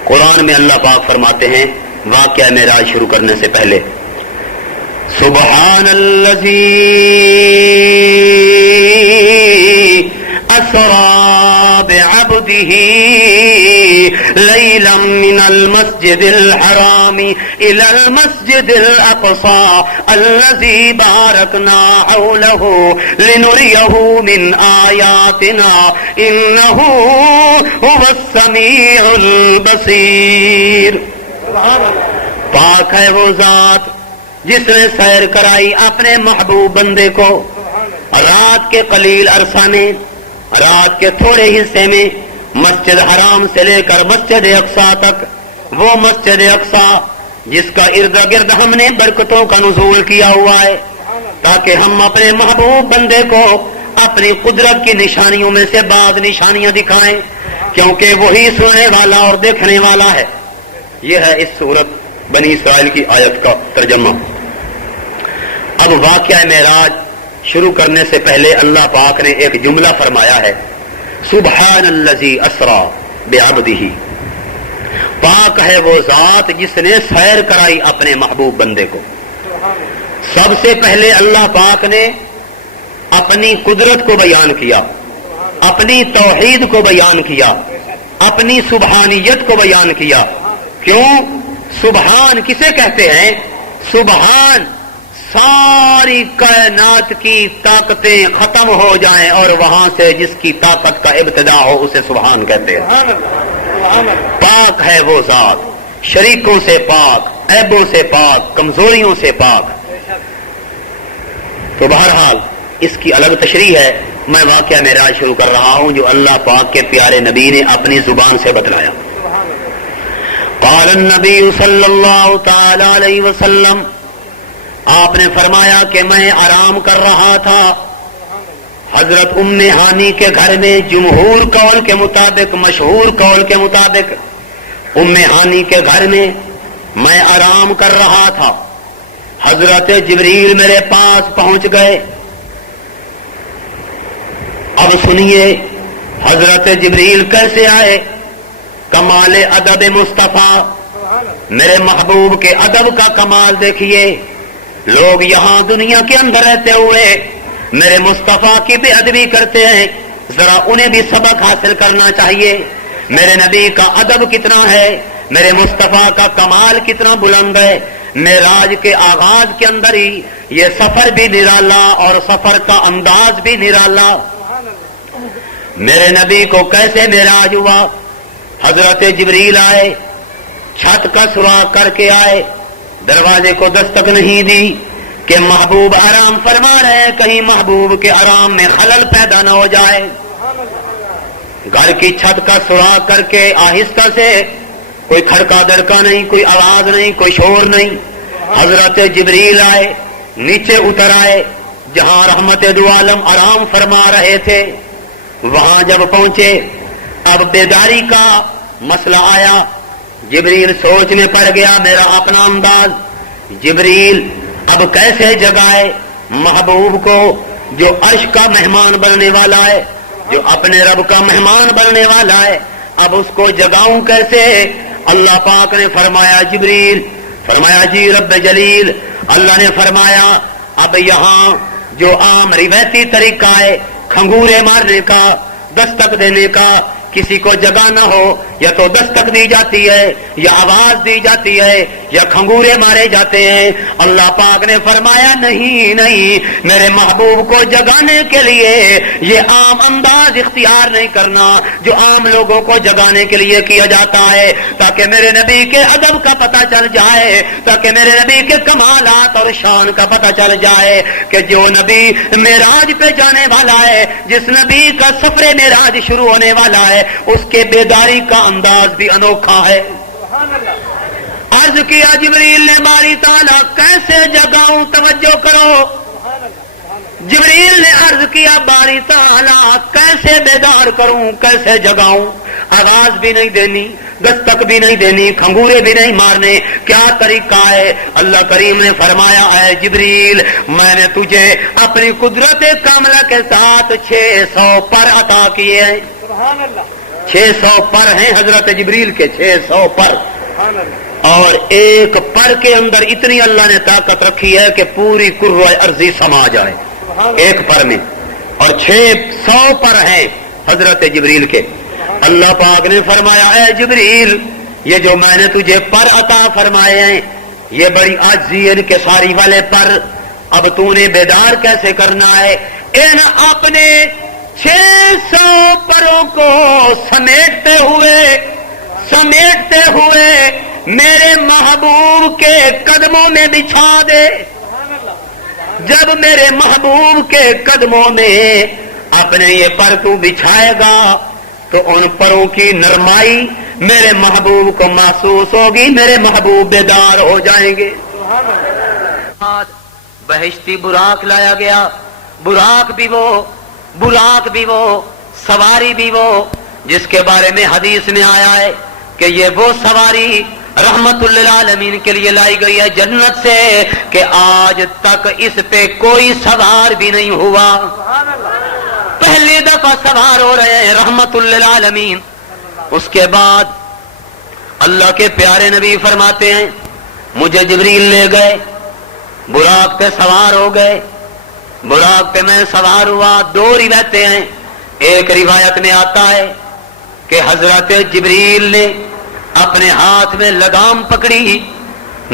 قرآن میں اللہ پاک فرماتے ہیں واقعہ معراج شروع کرنے سے پہلے، سبحان الذی اسری بعبده لیلا من المسجد الحرام الى المسجد الاقصى الذي باركنا حوله لنريه من آياتنا انه هو السميع البصير۔ پاک ہے وہ ذات جس نے سیر کرائی اپنے محبوب بندے کو رات کے قلیل عرصہ میں، رات کے تھوڑے حصے میں، مسجد حرام سے لے کر مسجد اقصیٰ تک، وہ مسجد اقصیٰ جس کا ارد گرد ہم نے برکتوں کا نزول کیا ہوا ہے، تاکہ ہم اپنے محبوب بندے کو اپنی قدرت کی نشانیوں میں سے بعض نشانیاں دکھائیں، کیونکہ وہی سننے والا اور دیکھنے والا ہے۔ یہ ہے اس سورت بنی اسرائیل کی آیت کا ترجمہ۔ اب واقعہ معراج شروع کرنے سے پہلے اللہ پاک نے ایک جملہ فرمایا ہے، سبحان الذی اسری بعبدہ، پاک ہے وہ ذات جس نے سیر کرائی اپنے محبوب بندے کو۔ سب سے پہلے اللہ پاک نے اپنی قدرت کو بیان کیا، اپنی توحید کو بیان کیا، اپنی سبحانیت کو بیان کیا۔ کیوں؟ سبحان کسے کہتے ہیں؟ سبحان ساری کائنات کی طاقتیں ختم ہو جائیں اور وہاں سے جس کی طاقت کا ابتدا ہو اسے سبحان کہتے ہیں. پاک ہے وہ ذات، شریکوں سے پاک، عیبوں سے پاک، کمزوریوں سے پاک. تو بہرحال اس کی الگ تشریح ہے. میں واقعہ معراج شروع کر رہا ہوں جو اللہ پاک کے پیارے نبی نے اپنی زبان سے بتلایا. قال النبی صلی اللہ تعالی علیہ وسلم، آپ نے فرمایا کہ میں آرام کر رہا تھا حضرت ام ہانی کے گھر میں. جمہور قول کے مطابق، مشہور قول کے مطابق ام ہانی کے گھر میں میں آرام کر رہا تھا. حضرت جبریل میرے پاس پہنچ گئے. اب سنیے حضرت جبریل کیسے آئے. کمال ادب مصطفیٰ، میرے محبوب کے ادب کا کمال دیکھیے. لوگ یہاں دنیا کے اندر رہتے ہوئے میرے مصطفیٰ کی بے ادبی کرتے ہیں. ذرا انہیں بھی سبق حاصل کرنا چاہیے. میرے نبی کا ادب کتنا ہے، میرے مصطفیٰ کا کمال کتنا بلند ہے. معراج کے آغاز کے اندر ہی یہ سفر بھی نرالا اور سفر کا انداز بھی نرالا. میرے نبی کو کیسے معراج ہوا. حضرت جبریل آئے، چھت کا سراغ کر کے آئے، دروازے کو دستک نہیں دی کہ محبوب آرام فرما رہے، کہیں محبوب کے آرام میں خلل پیدا نہ ہو جائے. گھر کی چھت کا سراغ کر کے آہستہ سے، کوئی کھڑکا دڑکا نہیں، کوئی آواز نہیں، کوئی شور نہیں. حضرت جبریل آئے، نیچے اتر آئے جہاں رحمت دو عالم آرام فرما رہے تھے. وہاں جب پہنچے اب بیداری کا مسئلہ آیا. جبریل سوچ میں پڑ گیا، میرا اپنا انداز. جبریل اب کیسے جگائے محبوب کو جو عرش کا مہمان بننے والا ہے، جو اپنے رب کا مہمان بننے والا ہے. اب اس کو جگاؤں کیسے. اللہ پاک نے فرمایا جبریل، فرمایا جی رب جلیل. اللہ نے فرمایا اب یہاں جو عام روایتی طریقہ ہے کھنگورے مارنے کا، دستک دینے کا، کسی کو جگانا ہو یا تو دستک دی جاتی ہے یا آواز دی جاتی ہے یا کھنگورے مارے جاتے ہیں. اللہ پاک نے فرمایا نہیں نہیں، میرے محبوب کو جگانے کے لیے یہ عام انداز اختیار نہیں کرنا جو عام لوگوں کو جگانے کے لیے کیا جاتا ہے، تاکہ میرے نبی کے ادب کا پتہ چل جائے، تاکہ میرے نبی کے کمالات اور شان کا پتہ چل جائے کہ جو نبی معراج پہ جانے والا ہے، جس نبی کا سفر معراج شروع ہونے والا ہے، اس کے بیداری کا انداز بھی انوکھا ہے. عرض کیا جبریل نے باری تعالیٰ کیسے جگاؤں، توجہ کرو. جبریل نے عرض کیا باری تعالیٰ کیسے بیدار کروں، کیسے جگاؤں. آواز بھی نہیں دینی، دستک بھی نہیں دینی، کھنگورے بھی نہیں مارنے، کیا طریقہ ہے. اللہ کریم نے فرمایا اے جبریل، میں نے تجھے اپنی قدرت کاملہ کے ساتھ 600 پر عطا کیے ہیں. 600 پر ہیں حضرت جبریل کے، 600 پر. اور ایک پر کے اندر اتنی اللہ نے طاقت رکھی ہے کہ پوری کرۂ ارضی سما جائے ایک پر میں. اور 600 پر ہیں حضرت جبریل کے. اللہ پاک نے فرمایا اے جبریل، یہ جو میں نے تجھے پر عطا فرمائے ہیں یہ بڑی عاجزی ہے کہ ساری والے پر. اب تو نے بیدار کیسے کرنا ہے. ان اپنے 600 پروں کو سمیٹتے ہوئے میرے محبوب کے قدموں میں بچھا دے. جب میرے محبوب کے قدموں میں اپنے یہ پر تو بچھائے گا تو ان پروں کی نرمائی میرے محبوب کو محسوس ہوگی، میرے محبوب بیدار ہو جائیں گے. بہشتی براق لایا گیا. براق بھی وہ سواری بھی وہ جس کے بارے میں حدیث میں آیا ہے کہ یہ وہ سواری رحمت للعالمین کے لیے لائی گئی ہے جنت سے کہ آج تک اس پہ کوئی سوار بھی نہیں ہوا. پہلی دفعہ سوار ہو رہے ہیں رحمت للعالمین. اس کے بعد اللہ کے پیارے نبی فرماتے ہیں مجھے جبریل لے گئے، براق پہ سوار ہو گئے. براق پہ میں سوار ہوا. 2 روایتیں ہیں. ایک روایت میں آتا ہے کہ حضرت جبریل نے اپنے ہاتھ میں لگام پکڑی،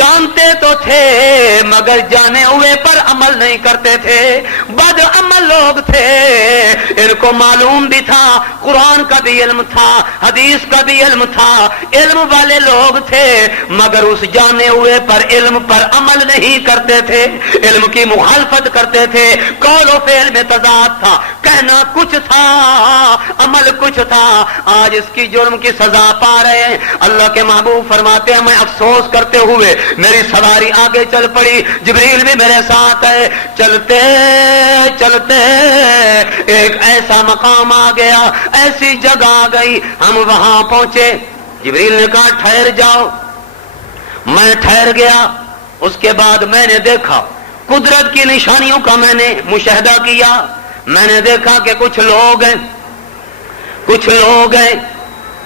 جانتے تو تھے مگر جانے ہوئے پر عمل نہیں کرتے تھے، بد عمل لوگ تھے۔ ان کو معلوم بھی تھا، قرآن کا بھی علم تھا، حدیث کا بھی علم تھا، علم والے لوگ تھے، مگر اس جانے ہوئے پر علم پر عمل نہیں کرتے تھے، علم کی مخالفت کرتے تھے، قول و فعل میں تضاد تھا، کہنا کچھ تھا عمل کچھ تھا۔ آج اس کی جرم کی سزا پا رہے ہیں۔ اللہ کے محبوب فرماتے ہیں میں افسوس کرتے ہوئے میری سواری آگے چل پڑی، جبریل بھی میرے ساتھ ہے، چلتے چلتے ایک ایسا مقام آ گیا، ایسی جگہ آ گئی، ہم وہاں پہنچے۔ جبریل نے کہا ٹھہر جاؤ، میں ٹھہر گیا۔ اس کے بعد میں نے دیکھا قدرت کی نشانیوں کا، میں نے مشاہدہ کیا، میں نے دیکھا کہ کچھ لوگ ہیں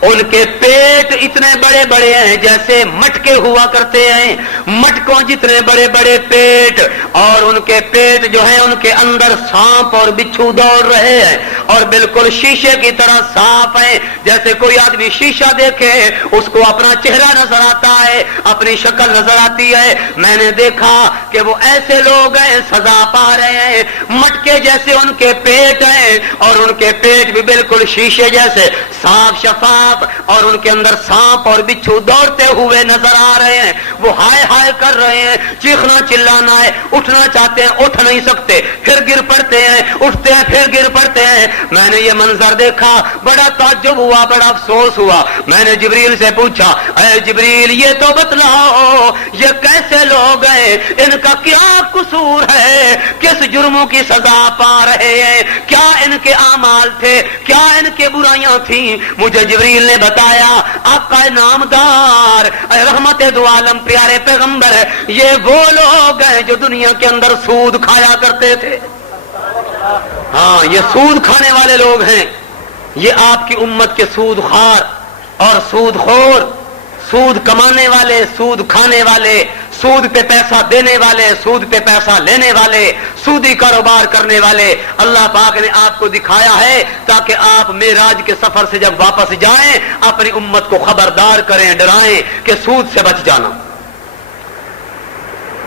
ان کے پیٹ اتنے بڑے بڑے ہیں جیسے مٹکے ہوا کرتے ہیں، مٹکوں جتنے بڑے بڑے پیٹ، اور ان کے پیٹ جو ہیں ان کے اندر سانپ اور بچھو دوڑ رہے ہیں، اور بالکل شیشے کی طرح صاف ہیں، جیسے کوئی آدمی شیشہ دیکھے اس کو اپنا چہرہ نظر آتا ہے، اپنی شکل نظر آتی ہے۔ میں نے دیکھا کہ وہ ایسے لوگ ہیں سزا پا رہے ہیں، مٹکے جیسے ان کے پیٹ ہیں، اور ان کے پیٹ بھی بالکل شیشے جیسے صاف شفاف، اور ان کے اندر سانپ اور بچھو دوڑتے ہوئے نظر آ رہے ہیں۔ وہ ہائے ہائے کر رہے ہیں، چیخنا چلانا ہے، اٹھنا چاہتے ہیں اٹھ نہیں سکتے، پھر گر پڑتے ہیں، اٹھتے ہیں پھر گر پڑتے ہیں۔ میں نے یہ منظر دیکھا، بڑا تعجب ہوا، بڑا افسوس ہوا۔ میں نے جبریل سے پوچھا اے جبریل یہ تو بتلاؤ یہ کیسے لوگ ہیں، ان کا کیا قصور ہے، کس جرموں کی سزا پا رہے ہیں، کیا ان کے اعمال تھے، کیا ان کے برائیاں تھیں؟ مجھے جبریل نے بتایا آقا نامدار رحمت دو عالم پیارے پیغمبر، یہ وہ لوگ ہیں جو دنیا کے اندر سود کھایا کرتے تھے۔ ہاں یہ سود کھانے والے لوگ ہیں، یہ آپ کی امت کے سود خوار اور سود خور، سود کمانے والے، سود کھانے والے، سود پہ پیسہ دینے والے، سود پہ پیسہ لینے والے، سودی کاروبار کرنے والے۔ اللہ پاک نے آپ کو دکھایا ہے تاکہ آپ معراج کے سفر سے جب واپس جائیں اپنی امت کو خبردار کریں، ڈرائیں کہ سود سے بچ جانا۔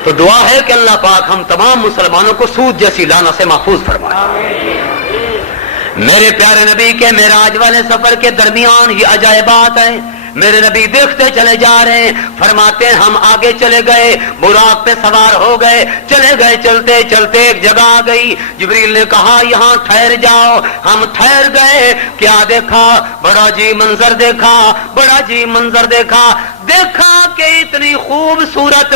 تو دعا ہے کہ اللہ پاک ہم تمام مسلمانوں کو سود جیسی لعنت سے محفوظ فرمائے۔ میرے پیارے نبی کے معراج والے سفر کے درمیان یہ عجائبات ہیں، میرے نبی دیکھتے چلے جا رہے ہیں، فرماتے ہیں ہم آگے چلے گئے، براق پہ سوار ہو گئے، چلے گئے، چلتے چلتے ایک جگہ آ گئی، جبریل نے کہا یہاں ٹھہر جاؤ۔ ہم ٹھہر گئے، کیا دیکھا؟ بڑا عجیب منظر دیکھا، بڑا عجیب منظر دیکھا کہ اتنی خوبصورت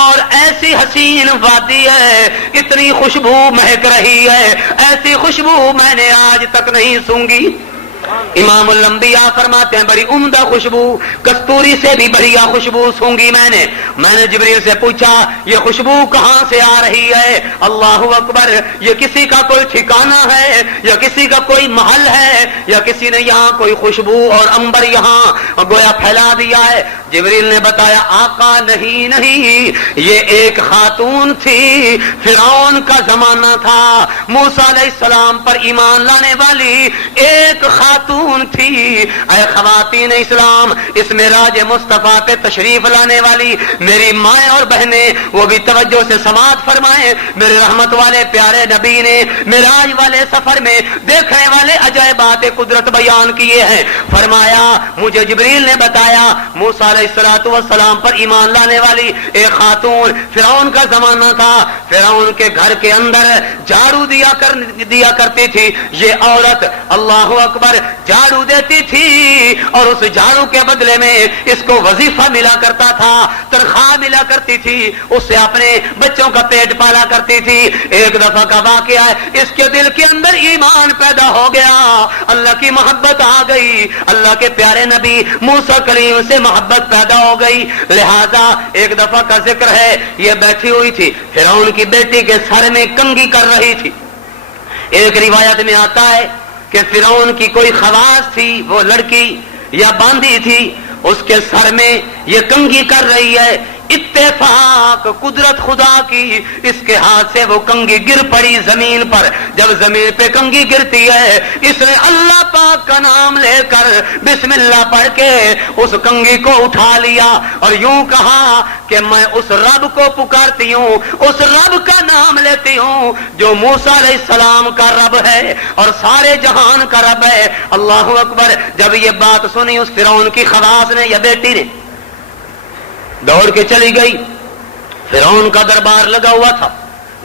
اور ایسی حسین وادی ہے، اتنی خوشبو مہک رہی ہے، ایسی خوشبو میں نے آج تک نہیں سونگھی۔ امام الانبیاء فرماتے ہیں بڑی عمدہ خوشبو، کستوری سے بھی بڑھیا خوشبو سونگی میں نے جبریل سے پوچھا یہ خوشبو کہاں سے آ رہی ہے؟ اللہ اکبر، یہ کسی کا کوئی ٹھکانہ ہے یا کسی کا کوئی محل ہے یا کسی نے یہاں کوئی خوشبو اور عنبر یہاں گویا پھیلا دیا ہے؟ جبریل نے بتایا آقا نہیں، یہ ایک خاتون تھی، فرعون کا زمانہ تھا، موسیٰ علیہ السلام پر ایمان لانے والی ایک خاتون تھی۔ اے خواتین اسلام، اس معراج مصطفیٰ پہ تشریف لانے والی میری مائیں اور بہنیں وہ بھی توجہ سے سماعت فرمائیں۔ میرے رحمت والے پیارے نبی نے معراج والے سفر میں دیکھنے والے عجائبات قدرت بیان کیے ہیں۔ فرمایا مجھے جبریل نے بتایا موسیٰ علیہ السلام پر ایمان لانے والی ایک خاتون، فرعون کا زمانہ تھا، فرعون کے گھر کے اندر جھاڑو دیا کرتی تھی یہ عورت، اللہ اکبر، جھاڑو دیتی تھی اور اس جھاڑو کے بدلے میں اس کو وظیفہ ملا کرتا تھا، تنخواہ ملا کرتی تھی، اس سے اپنے بچوں کا پیٹ پالا کرتی تھی۔ ایک دفعہ کا واقعہ ہے، اس کے دل کے اندر ایمان پیدا ہو گیا، اللہ کی محبت آ گئی، اللہ کے پیارے نبی موسیٰ کلیم سے محبت پیدا ہو گئی۔ لہذا ایک دفعہ کا ذکر ہے، یہ بیٹھی ہوئی تھی، فرعون کی بیٹی کے سر میں کنگھی کر رہی تھی۔ ایک روایت میں آتا ہے کہ فرعون کی کوئی خواص تھی، وہ لڑکی یا باندھی تھی، اس کے سر میں یہ کنگھی کر رہی ہے، اتفاق قدرت خدا کی، اس کے ہاتھ سے وہ کنگھی گر پڑی زمین پر۔ جب زمین پہ کنگھی گرتی ہے، اس نے اللہ پاک کا نام لے کر بسم اللہ پڑھ کے اس کنگھی کو اٹھا لیا اور یوں کہا کہ میں اس رب کو پکارتی ہوں، اس رب کا نام لیتی ہوں جو موسیٰ علیہ السلام کا رب ہے اور سارے جہان کا رب ہے۔ اللہ اکبر۔ جب یہ بات سنی اس فرعون کی خواص نے یا بیٹی نے، دوڑ کے چلی گئی۔ فرعون کا دربار لگا ہوا تھا،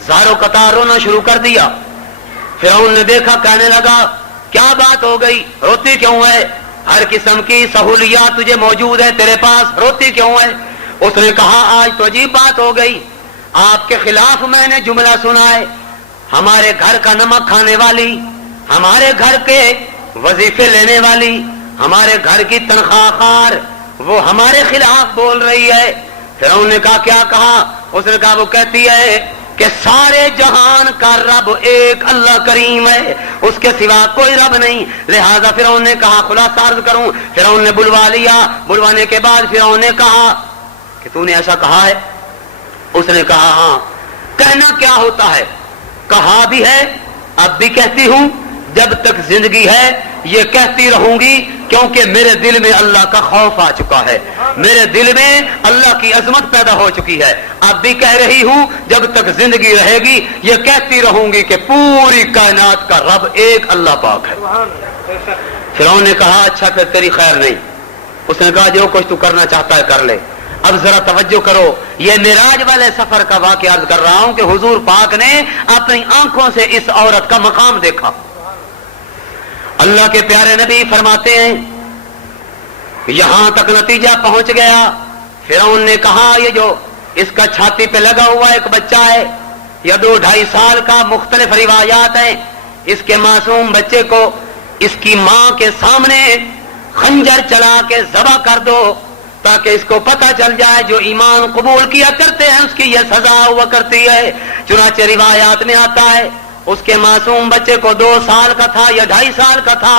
زاروں قطار رونا شروع کر دیا۔ فرعون نے دیکھا، کہنے لگا کیا بات ہو گئی، روتی کیوں ہے؟ ہر قسم کی سہولیات تجھے موجود ہے تیرے پاس، روتی کیوں ہے؟ اس نے کہا آج تو عجیب بات ہو گئی، آپ کے خلاف میں نے جملہ سنا ہے، ہمارے گھر کا نمک کھانے والی، ہمارے گھر کے وظیفے لینے والی، ہمارے گھر کی تنخواہ خار، وہ ہمارے خلاف بول رہی ہے۔ فرعون نے کہا کیا کہا؟ اس نے کہا وہ کہتی ہے کہ سارے جہان کا رب ایک اللہ کریم ہے، اس کے سوا کوئی رب نہیں۔ لہذا فرعون نے کہا خلاصہ عرض کروں، فرعون نے بلوا لیا۔ بلوانے کے بعد فرعون نے کہا کہ تو نے ایسا کہا ہے؟ اس نے کہا ہاں۔ کہنا کیا ہوتا ہے؟ کہا بھی ہے، اب بھی کہتی ہوں، جب تک زندگی ہے یہ کہتی رہوں گی، کیونکہ میرے دل میں اللہ کا خوف آ چکا ہے، میرے دل میں اللہ کی عظمت پیدا ہو چکی ہے۔ اب بھی کہہ رہی ہوں، جب تک زندگی رہے گی یہ کہتی رہوں گی کہ پوری کائنات کا رب ایک اللہ پاک ہے۔ فرعون نے کہا اچھا پھر تیری خیر نہیں۔ اس نے کہا جو کچھ تو کرنا چاہتا ہے کر لے۔ اب ذرا توجہ کرو، یہ معراج والے سفر کا واقعہ عرض کر رہا ہوں کہ حضور پاک نے اپنی آنکھوں سے اس عورت کا مقام دیکھا۔ اللہ کے پیارے نبی فرماتے ہیں یہاں تک نتیجہ پہنچ گیا۔ فرعون نے کہا یہ جو اس کا چھاتی پہ لگا ہوا ایک بچہ ہے یا 2-2.5 سال کا، مختلف روایات ہیں، اس کے معصوم بچے کو اس کی ماں کے سامنے خنجر چلا کے ذبح کر دو تاکہ اس کو پتہ چل جائے جو ایمان قبول کیا کرتے ہیں اس کی یہ سزا ہوا کرتی ہے۔ چنانچہ روایات میں آتا ہے اس کے معصوم بچے کو 2 سال کا تھا یا 2.5 سال کا تھا،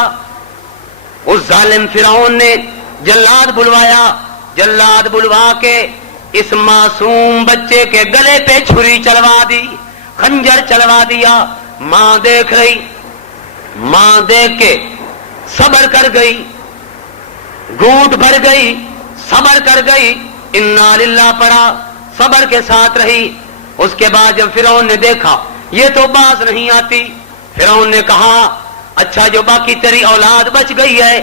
اس ظالم فرعون نے جلاد بلوایا، جلاد بلوا کے اس معصوم بچے کے گلے پہ چھری چلوا دی، خنجر چلوا دیا۔ ماں دیکھ رہی، ماں دیکھ کے صبر کر گئی، گھونٹ بھر گئی، صبر کر گئی، انا للہ پڑھا، صبر کے ساتھ رہی۔ اس کے بعد جب فرعون نے دیکھا یہ تو باز نہیں آتی، فرعون نے کہا اچھا جو باقی تیری اولاد بچ گئی ہے،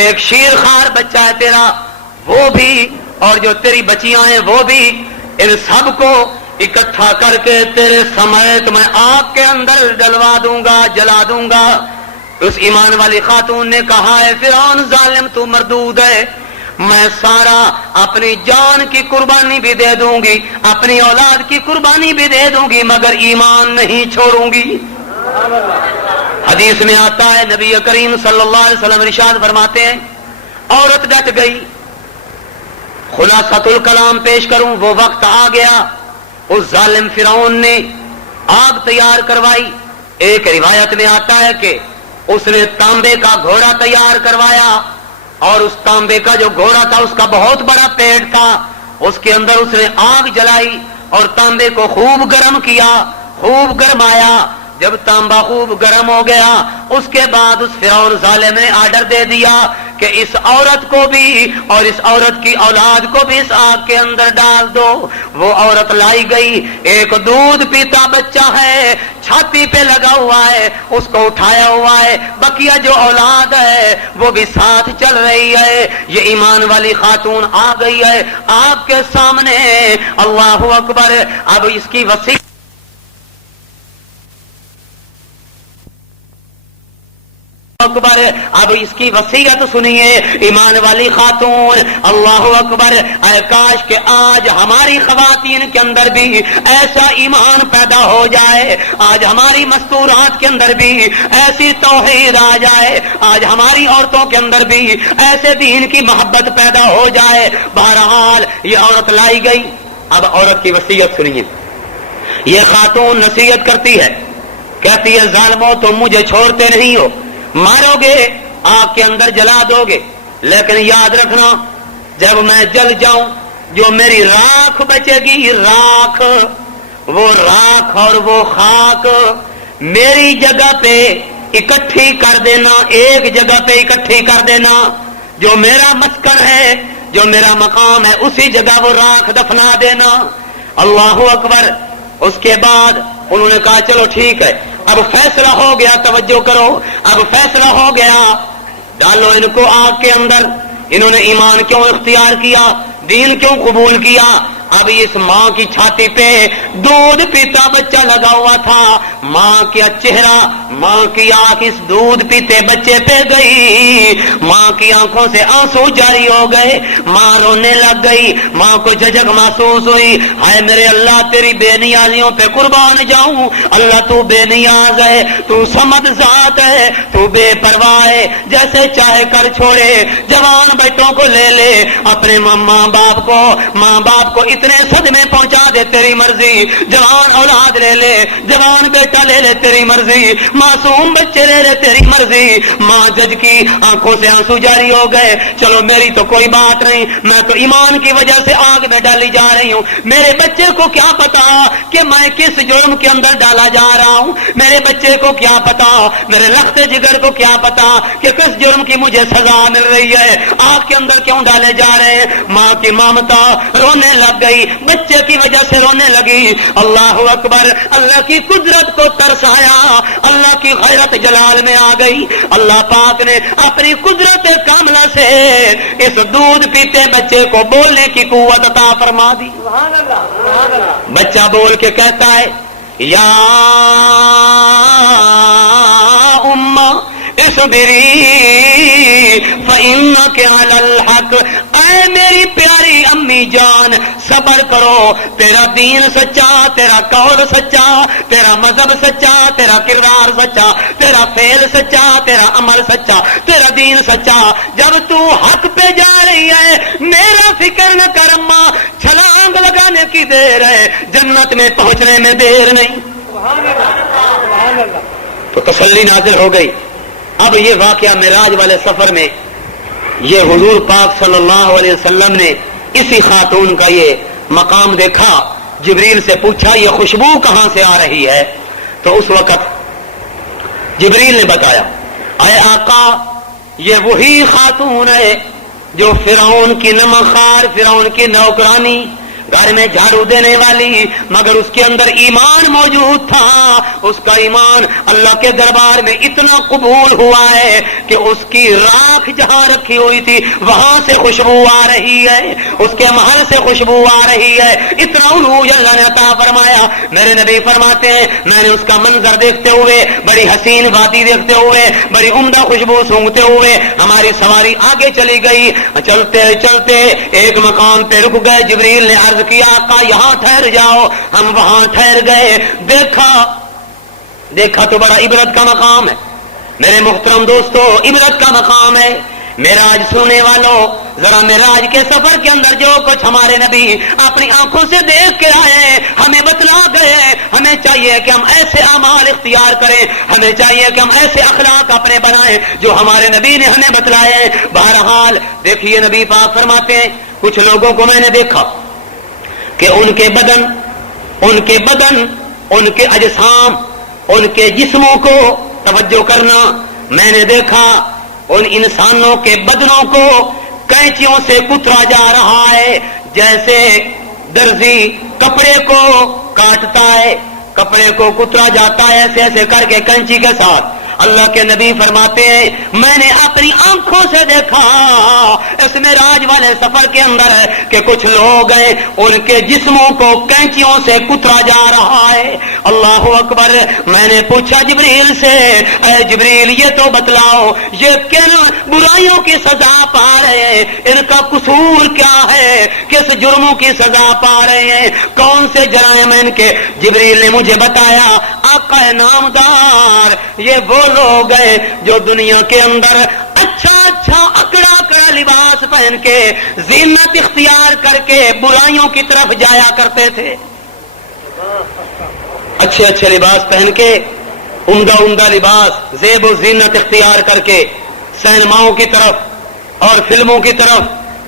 ایک شیر خوار بچہ ہے تیرا وہ بھی، اور جو تیری بچیاں ہیں وہ بھی، ان سب کو اکٹھا کر کے تیرے سمیت میں آگ کے اندر ڈلوا دوں گا، جلا دوں گا۔ اس ایمان والی خاتون نے کہا ہے فرعون ظالم تو مردود ہے، میں سارا اپنی جان کی قربانی بھی دے دوں گی، اپنی اولاد کی قربانی بھی دے دوں گی، مگر ایمان نہیں چھوڑوں گی۔ حدیث میں آتا ہے نبی کریم صلی اللہ علیہ وسلم ارشاد فرماتے ہیں عورت ڈٹ گئی۔ خلاصۃ الکلام پیش کروں، وہ وقت آ گیا اس ظالم فرعون نے آگ تیار کروائی۔ ایک روایت میں آتا ہے کہ اس نے تانبے کا گھوڑا تیار کروایا، اور اس تانبے کا جو گھوڑا تھا اس کا بہت بڑا پیڑ تھا، اس کے اندر اس نے آگ جلائی اور تانبے کو خوب گرم کیا، خوب گرمایا۔ جب تانبا خوب گرم ہو گیا اس کے بعد اس فرعون ظالم نے آرڈر دے دیا کہ اس عورت کو بھی اور اس عورت کی اولاد کو بھی اس آگ کے اندر ڈال دو۔ وہ عورت لائی گئی، ایک دودھ پیتا بچہ ہے چھاتی پہ لگا ہوا ہے، اس کو اٹھایا ہوا ہے، بقیہ جو اولاد ہے وہ بھی ساتھ چل رہی ہے۔ یہ ایمان والی خاتون آ گئی ہے آپ کے سامنے، اللہ اکبر۔ اب اس کی وسیع اکبر، اب اس کی وصیت سنیے ایمان والی خاتون، اللہ اکبر۔ اے کاش کہ آج ہماری خواتین کے اندر بھی ایسا ایمان پیدا ہو جائے، آج ہماری مستورات کے اندر بھی ایسی توحید آ جائے، آج ہماری عورتوں کے اندر بھی ایسے دین کی محبت پیدا ہو جائے۔ بہرحال یہ عورت لائی گئی، اب عورت کی وصیت سنیے۔ یہ خاتون نصیحت کرتی ہے، کہتی ہے ظالمو تم مجھے چھوڑتے نہیں ہو، مارو گے، آگ کے اندر جلا دو گے، لیکن یاد رکھنا جب میں جل جاؤں جو میری راکھ بچے گی، راکھ، وہ راکھ اور وہ خاک میری جگہ پہ اکٹھی کر دینا، ایک جگہ پہ اکٹھی کر دینا، جو میرا مسکن ہے، جو میرا مقام ہے، اسی جگہ وہ راکھ دفنا دینا۔ اللہ اکبر۔ اس کے بعد انہوں نے کہا چلو ٹھیک ہے، اب فیصلہ ہو گیا، توجہ کرو، اب فیصلہ ہو گیا، ڈالو ان کو آگ کے اندر۔ انہوں نے ایمان کیوں اختیار کیا، دین کیوں قبول کیا؟ اب اس ماں کی چھاتی پہ دودھ پیتا بچہ لگا ہوا تھا، ماں کا چہرہ، ماں کی آنکھ اس دودھ پیتے بچے پہ گئی، ماں کی آنکھوں سے آنسو جاری ہو گئے، ماں رونے لگ گئی، ماں کو جھجک محسوس ہوئی، ہائے میرے اللہ تیری بے نیازیوں پہ قربان جاؤں، اللہ تو بے نیاز ہے، تو صمد ذات ہے، تو بے پرواہ ہے، جیسے چاہے کر چھوڑے، جوان بیٹوں کو لے لے، اپنے ماں باپ کو اتنے صدمے پہنچا دے تیری مرضی، جوان اولاد لے لے، جوان بیٹا لے لے تیری مرضی، معصوم بچے لے لے تیری مرضی۔ ماں جج کی آنکھوں سے آنسو جاری ہو گئے، چلو میری تو کوئی بات نہیں، میں تو ایمان کی وجہ سے آگ میں ڈالی جا رہی ہوں، میرے بچے کو کیا پتا کہ میں کس جرم کے اندر ڈالا جا رہا ہوں، میرے بچے کو کیا پتا، میرے لخت جگر کو کیا پتا کہ کس جرم کی مجھے سزا مل رہی ہے، آگ کے اندر کیوں ڈالے جا رہے ہیں۔ ماں کی ممتا رونے لگ گئی، بچے کی وجہ سے رونے لگی۔ اللہ اکبر۔ اللہ کی قدرت کو ترس آیا، اللہ کی غیرت جلال میں آ گئی، اللہ پاک نے اپنی قدرت کاملہ سے اس دودھ پیتے بچے کو بولنے کی قوت عطا فرما دی۔ بچہ بول کے کہتا ہے یا اماں اصبری فإنک علی الحق، اے میری پیاری امی جان صبر کرو، تیرا دین سچا، تیرا قول سچا، تیرا مذہب سچا، تیرا کردار سچا، تیرا فعل سچا، تیرا عمل سچا، تیرا دین سچا، جب تو حق پہ جا رہی ہے میرا فکر نہ کر اماں، چھلانگ لگانے کی دیر ہے، جنت میں پہنچنے میں دیر نہیں۔ تو تسلی نازل ہو گئی۔ اب یہ واقعہ معراج والے سفر میں یہ حضور پاک صلی اللہ علیہ وسلم نے اسی خاتون کا یہ مقام دیکھا، جبریل سے پوچھا یہ خوشبو کہاں سے آ رہی ہے؟ تو اس وقت جبریل نے بتایا اے آقا یہ وہی خاتون ہے جو فرعون کی نمخار، فرعون کی نوکرانی، گھر میں جھاڑو دینے والی، مگر اس کے اندر ایمان موجود تھا، اس کا ایمان اللہ کے دربار میں اتنا قبول ہوا ہے کہ اس کی راکھ جہاں رکھی ہوئی تھی وہاں سے خوشبو آ رہی ہے، اس کے محل سے خوشبو آ رہی ہے، اتنا عروج اللہ نے عطا فرمایا۔ میرے نبی فرماتے ہیں میں نے اس کا منظر دیکھتے ہوئے، بڑی حسین وادی دیکھتے ہوئے، بڑی عمدہ خوشبو سونگتے ہوئے ہماری سواری آگے چلی گئی، چلتے چلتے ایک مقام پہ رک گئے، جبریل نے عرض کیا آقا یہاں ٹھہر جاؤ، ہم وہاں ٹھہر گئے، دیکھا تو بڑا عبرت کا مقام ہے میرے محترم دوستو، عبرت کا مقام ہے۔ معراج سننے والوں ذرا معراج کے سفر کے اندر جو کچھ ہمارے نبی اپنی آنکھوں سے دیکھ کے آئے ہمیں بتلا گئے، ہمیں چاہیے کہ ہم ایسے اعمال اختیار کریں، ہمیں چاہیے کہ ہم ایسے اخلاق اپنے بنائیں جو ہمارے نبی نے ہمیں بتلائے ہیں۔ بہرحال دیکھیے نبی پاک فرماتے ہیں کچھ لوگوں کو میں نے دیکھا کہ ان کے بدن ان کے اجسام، ان کے جسموں کو توجہ کرنا، میں نے دیکھا ان انسانوں کے بدنوں کو کینچیوں سے کترا جا رہا ہے، جیسے درزی کپڑے کو کاٹتا ہے، کپڑے کو کترا جاتا ہے ایسے ایسے کر کے کینچی کے ساتھ۔ اللہ کے نبی فرماتے ہیں میں نے اپنی آنکھوں سے دیکھا اس معراج والے سفر کے اندر کہ کچھ لوگ ہیں ان کے جسموں کو کینچیوں سے کترا جا رہا ہے۔ اللہ اکبر۔ میں نے پوچھا جبریل سے اے جبریل یہ تو بتلاؤ یہ کن برائیوں کی سزا پا رہے ہیں، ان کا قصور کیا ہے، کس جرموں کی سزا پا رہے ہیں، کون سے جرائم ان کے؟ جبریل نے مجھے بتایا آقا نامدار یہ وہ لوگ ہیں جو دنیا کے اندر اچھا اکڑا لباس پہن کے زینت اختیار کر کے برائیوں کی طرف جایا کرتے تھے، اچھے لباس پہن کے، عمدہ لباس، زیب و زینت اختیار کر کے سینماؤں کی طرف اور فلموں کی طرف،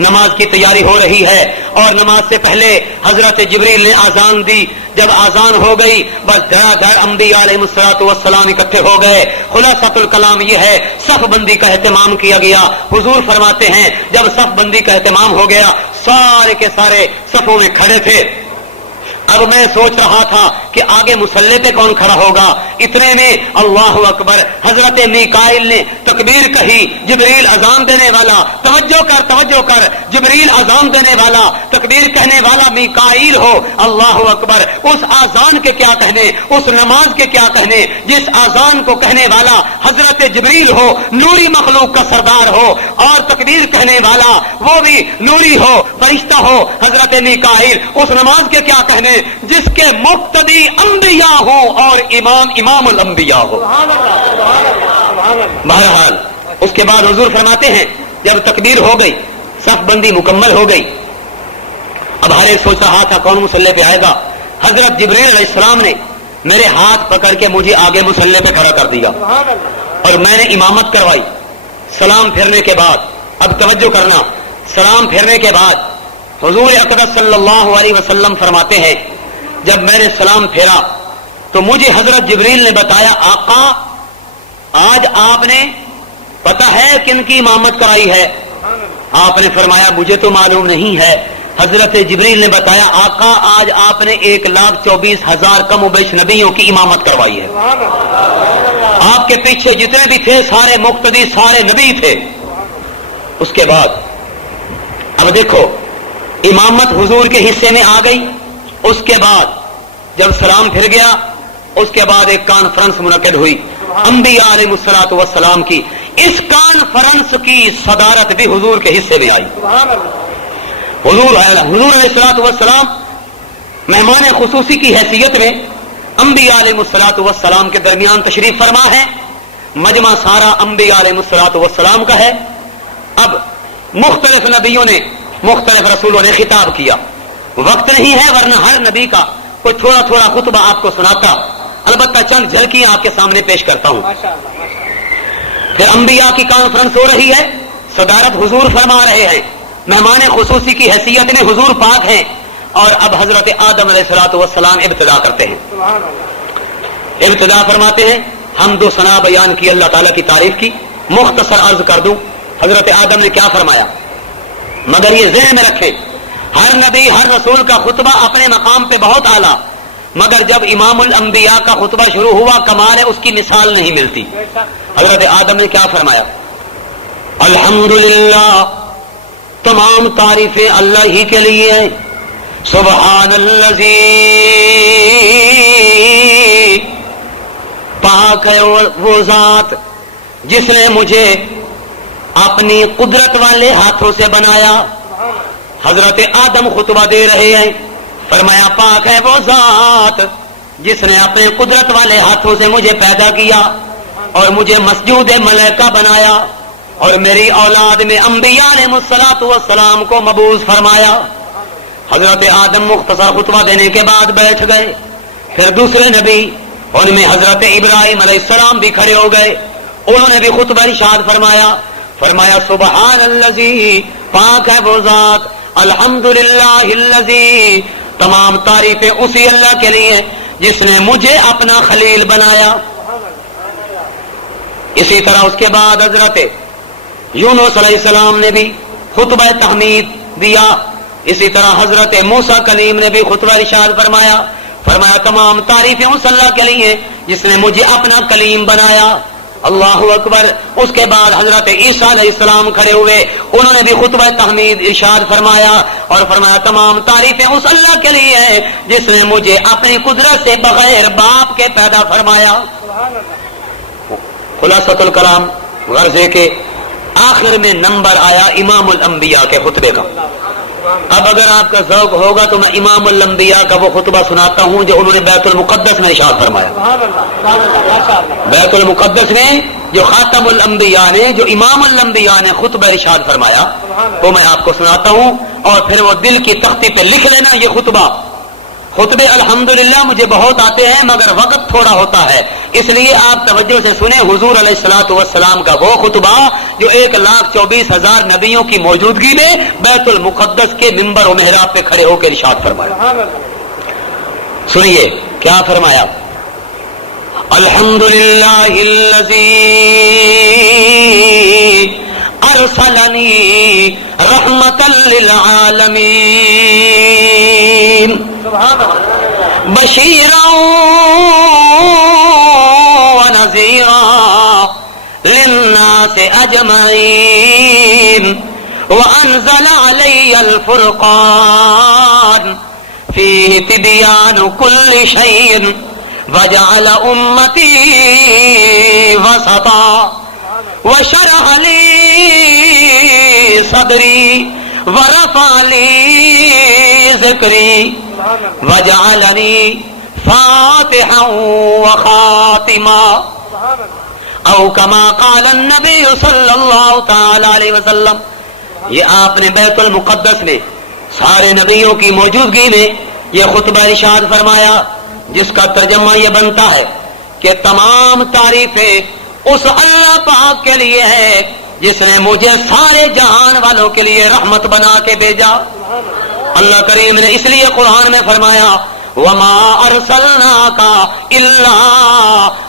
نماز کی تیاری ہو رہی ہے، اور نماز سے پہلے حضرت جبریل نے آذان دی. جب آذان ہو گئی بس دھڑا دھڑ انبیاء علیہ الصلوۃ والسلام اکٹھے ہو گئے. خلاصۃ الکلام یہ ہے، صف بندی کا اہتمام کیا گیا. حضور فرماتے ہیں جب صف بندی کا اہتمام ہو گیا سارے کے سارے صفوں میں کھڑے تھے. اب میں سوچ رہا تھا کہ آگے مصلی پہ کون کھڑا ہوگا. اتنے میں اللہ اکبر، حضرت میکائیل نے تکبیر کہی. جبریل اذان دینے والا، توجہ کر، جبریل اذان دینے والا، تکبیر کہنے والا میکائیل ہو. اللہ اکبر، اس اذان کے کیا کہنے، اس نماز کے کیا کہنے جس اذان کو کہنے والا حضرت جبریل ہو، نوری مخلوق کا سردار ہو، اور تکبیر کہنے والا وہ بھی نوری ہو، فرشتہ ہو، حضرت میکائیل. اس نماز کے کیا کہنے جس کے مقتدی انبیاء ہوں اور امام الانبیاء ہو. بہرحال اس کے بعد حضور فرماتے ہیں جب تکبیر ہو گئی، صف بندی مکمل ہو گئی، اب ہر ایک سوچ رہا تھا کون مصلی پہ آئے گا. حضرت جبریل علیہ السلام نے میرے ہاتھ پکڑ کے مجھے آگے مصلی پہ کھڑا کر دیا اور میں نے امامت کروائی. سلام پھرنے کے بعد، اب توجہ کرنا، سلام پھرنے کے بعد حضور اقدس صلی اللہ علیہ وسلم فرماتے ہیں جب میں نے سلام پھیرا تو مجھے حضرت جبریل نے بتایا آقا آج آپ نے پتہ ہے کن کی امامت کرائی ہے؟ آپ نے فرمایا مجھے تو معلوم نہیں ہے. حضرت جبریل نے بتایا آقا آج آپ نے 1,24,000 کم و بیش نبیوں کی امامت کروائی ہے. آپ کے پیچھے جتنے بھی تھے سارے مقتدی، سارے نبی تھے. اس کے بعد اب دیکھو امامت حضور کے حصے میں آ گئی. اس کے بعد جب سلام پھر گیا اس کے بعد ایک کانفرنس منعقد ہوئی انبیاء علیہ الصلوۃ والسلام کی. اس کانفرنس کی صدارت بھی حضور کے حصے میں آئی. حضور علیہ الصلوۃ والسلام مہمان خصوصی کی حیثیت میں انبیاء علیہ الصلوۃ والسلام کے درمیان تشریف فرما ہے. مجمع سارا انبیاء علیہ الصلوۃ والسلام کا ہے. اب مختلف نبیوں نے، مختلف رسولوں نے خطاب کیا. وقت نہیں ہے ورنہ ہر نبی کا کوئی تھوڑا تھوڑا خطبہ آپ کو سناتا، البتہ چند جھلکیاں آپ کے سامنے پیش کرتا ہوں. پھر انبیاء کی کانفرنس ہو رہی ہے، صدارت حضور فرما رہے ہیں، مہمان خصوصی کی حیثیت میں حضور پاک ہیں. اور اب حضرت آدم علیہ الصلوۃ والسلام ابتدا کرتے ہیں. ابتدا فرماتے ہیں حمد و ثنا بیان کی، اللہ تعالیٰ کی تعریف کی. مختصر عرض کر دوں حضرت آدم نے کیا فرمایا، مگر یہ ذہن میں رکھیں ہر نبی ہر رسول کا خطبہ اپنے مقام پہ بہت اعلیٰ، مگر جب امام الانبیاء کا خطبہ شروع ہوا کمال ہے اس کی مثال نہیں ملتی. حضرت آدم نے کیا فرمایا، الحمدللہ تمام تعریفیں اللہ ہی کے لیے ہیں. سبحان الذی پاک ہے وہ ذات جس نے مجھے اپنی قدرت والے ہاتھوں سے بنایا. حضرت آدم خطبہ دے رہے ہیں، فرمایا پاک ہے وہ ذات جس نے اپنے قدرت والے ہاتھوں سے مجھے پیدا کیا اور مجھے مسجود ملائکہ بنایا اور میری اولاد میں انبیاء علیہ الصلوۃ والسلام کو مبعوث فرمایا. حضرت آدم مختصر خطبہ دینے کے بعد بیٹھ گئے. پھر دوسرے نبی ان میں حضرت ابراہیم علیہ السلام بھی کھڑے ہو گئے. انہوں نے بھی خطبہ ارشاد فرمایا سبحان الذی پاک ہے وہ ذات، الحمدللہ الذی تمام تعریفیں اسی اللہ کے لیے جس نے مجھے اپنا خلیل بنایا. اسی طرح اس کے بعد حضرت یونس علیہ السلام نے بھی خطبہ تحمید دیا. اسی طرح حضرت موسیٰ کلیم نے بھی خطبہ ارشاد فرمایا تمام تعریفیں اس اللہ کے لیے جس نے مجھے اپنا کلیم بنایا. اللہ اکبر. اس کے بعد حضرت عیسیٰ علیہ السلام کھڑے ہوئے، انہوں نے بھی خطبہ تحمید ارشاد فرمایا اور فرمایا تمام تعریفیں اس اللہ کے لیے ہیں جس نے مجھے اپنی قدرت سے بغیر باپ کے پیدا فرمایا. خلاصۃ الکلام غرضے کے آخر میں نمبر آیا امام الانبیاء کے خطبے کا. اب اگر آپ کا ذوق ہوگا تو میں امام الانبیاء کا وہ خطبہ سناتا ہوں جو انہوں نے بیت المقدس میں ارشاد فرمایا. بیت المقدس میں جو خاتم الانبیاء نے، جو امام الانبیاء نے خطبہ ارشاد فرمایا وہ میں آپ کو سناتا ہوں اور پھر وہ دل کی تختی پہ لکھ لینا یہ خطبہ خطبے الحمدللہ مجھے بہت آتے ہیں مگر وقت تھوڑا ہوتا ہے، اس لیے آپ توجہ سے سنیں حضور علیہ الصلوۃ والسلام کا وہ خطبہ جو 1,24,000 نبیوں کی موجودگی میں بیت المقدس کے منبر و محراب پہ کھڑے ہو کے ارشاد فرمایا۔ سنیے کیا فرمایا، الحمدللہ الذی ارسلنی رحمتا للعالمین بشیرا ونذیرا للناس اجمعین وانزل علی الفرقان فیہ تبیان کل شیء وجعل امتی وسطا وشرح لی صدری ورفع لی ذکری وجعلنی فاتحا وخاتما او کما قال النبی صلی اللہ تعالی علیہ وسلم۔ یہ آپ نے بیت المقدس میں سارے نبیوں کی موجودگی میں یہ خطبہ ارشاد فرمایا، جس کا ترجمہ یہ بنتا ہے کہ تمام تعریفیں اس اللہ پاک کے لیے ہے جس نے مجھے سارے جہان والوں کے لیے رحمت بنا کے بھیجا۔ اللہ کریم نے اس لیے قرآن میں فرمایا وما ارسلناک الا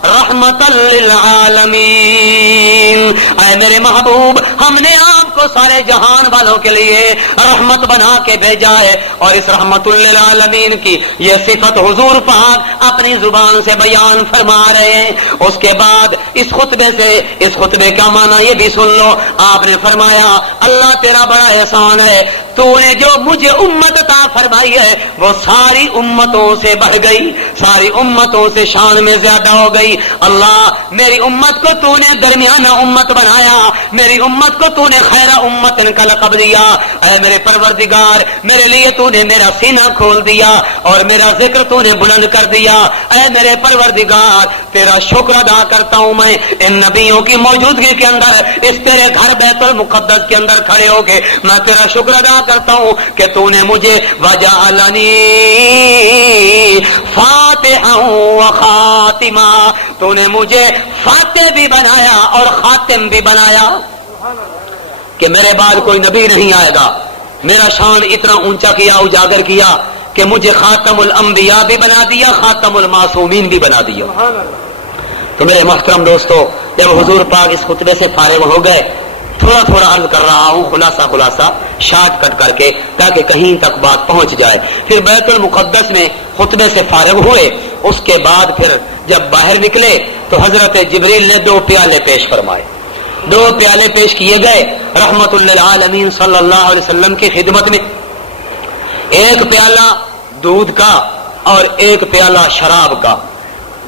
رحمتا للعالمین، اے میرے محبوب ہم نے آپ کو سارے جہان والوں کے لیے رحمت بنا کے بھیجا ہے۔ اور اس رحمت للعالمین کی یہ صفت حضور پاک اپنی زبان سے بیان فرما رہے ہیں۔ اس کے بعد اس خطبے کا معنی یہ بھی سن لو، آپ نے فرمایا اللہ تیرا بڑا احسان ہے، تو نے جو مجھے امت عطا فرمائی ہے وہ ساری امتوں سے بڑھ گئی، ساری امتوں سے شان میں زیادہ ہو گئی۔ اللہ میری امت کو تو نے درمیانہ امت بنایا، میری امت کو تو نے خیر امت کا لقب دیا۔ اے میرے پروردگار میرے لیے تو نے میرا سینہ کھول دیا اور میرا ذکر تو نے بلند کر دیا۔ اے میرے پروردگار تیرا شکر ادا کرتا ہوں میں ان نبیوں کی موجودگی کے اندر، اس تیرے گھر بیت المقدس کے اندر کھڑے ہو کے میں تیرا شکر ادا کرتا ہوں کہ تو نے مجھے وجعلنی فاتحا وخاتما، تو نے مجھے فاتح بھی بنایا اور خاتم بھی بنایا کہ میرے بعد کوئی نبی نہیں آئے گا۔ میرا شان اتنا اونچا کیا، اجاگر کیا کہ مجھے خاتم الانبیاء بھی بنا دیا، خاتم المعصومین بھی بنا دیا۔ تو میرے محترم دوستو، جب حضور پاک اس خطبے سے فارغ ہو گئے، تھوڑا تھوڑا عرض کر رہا ہوں خلاصہ شارٹ کٹ کر کے تاکہ کہیں تک بات پہنچ جائے۔ پھر بیت المقدس میں خطبے سے فارغ ہوئے، اس کے بعد پھر جب باہر نکلے تو حضرت جبریل نے 2 پیالے پیش فرمائے، 2 پیالے پیش کیے گئے رحمت للعالمین صلی اللہ علیہ وسلم کی خدمت میں، ایک پیالہ دودھ کا اور ایک پیالہ شراب کا۔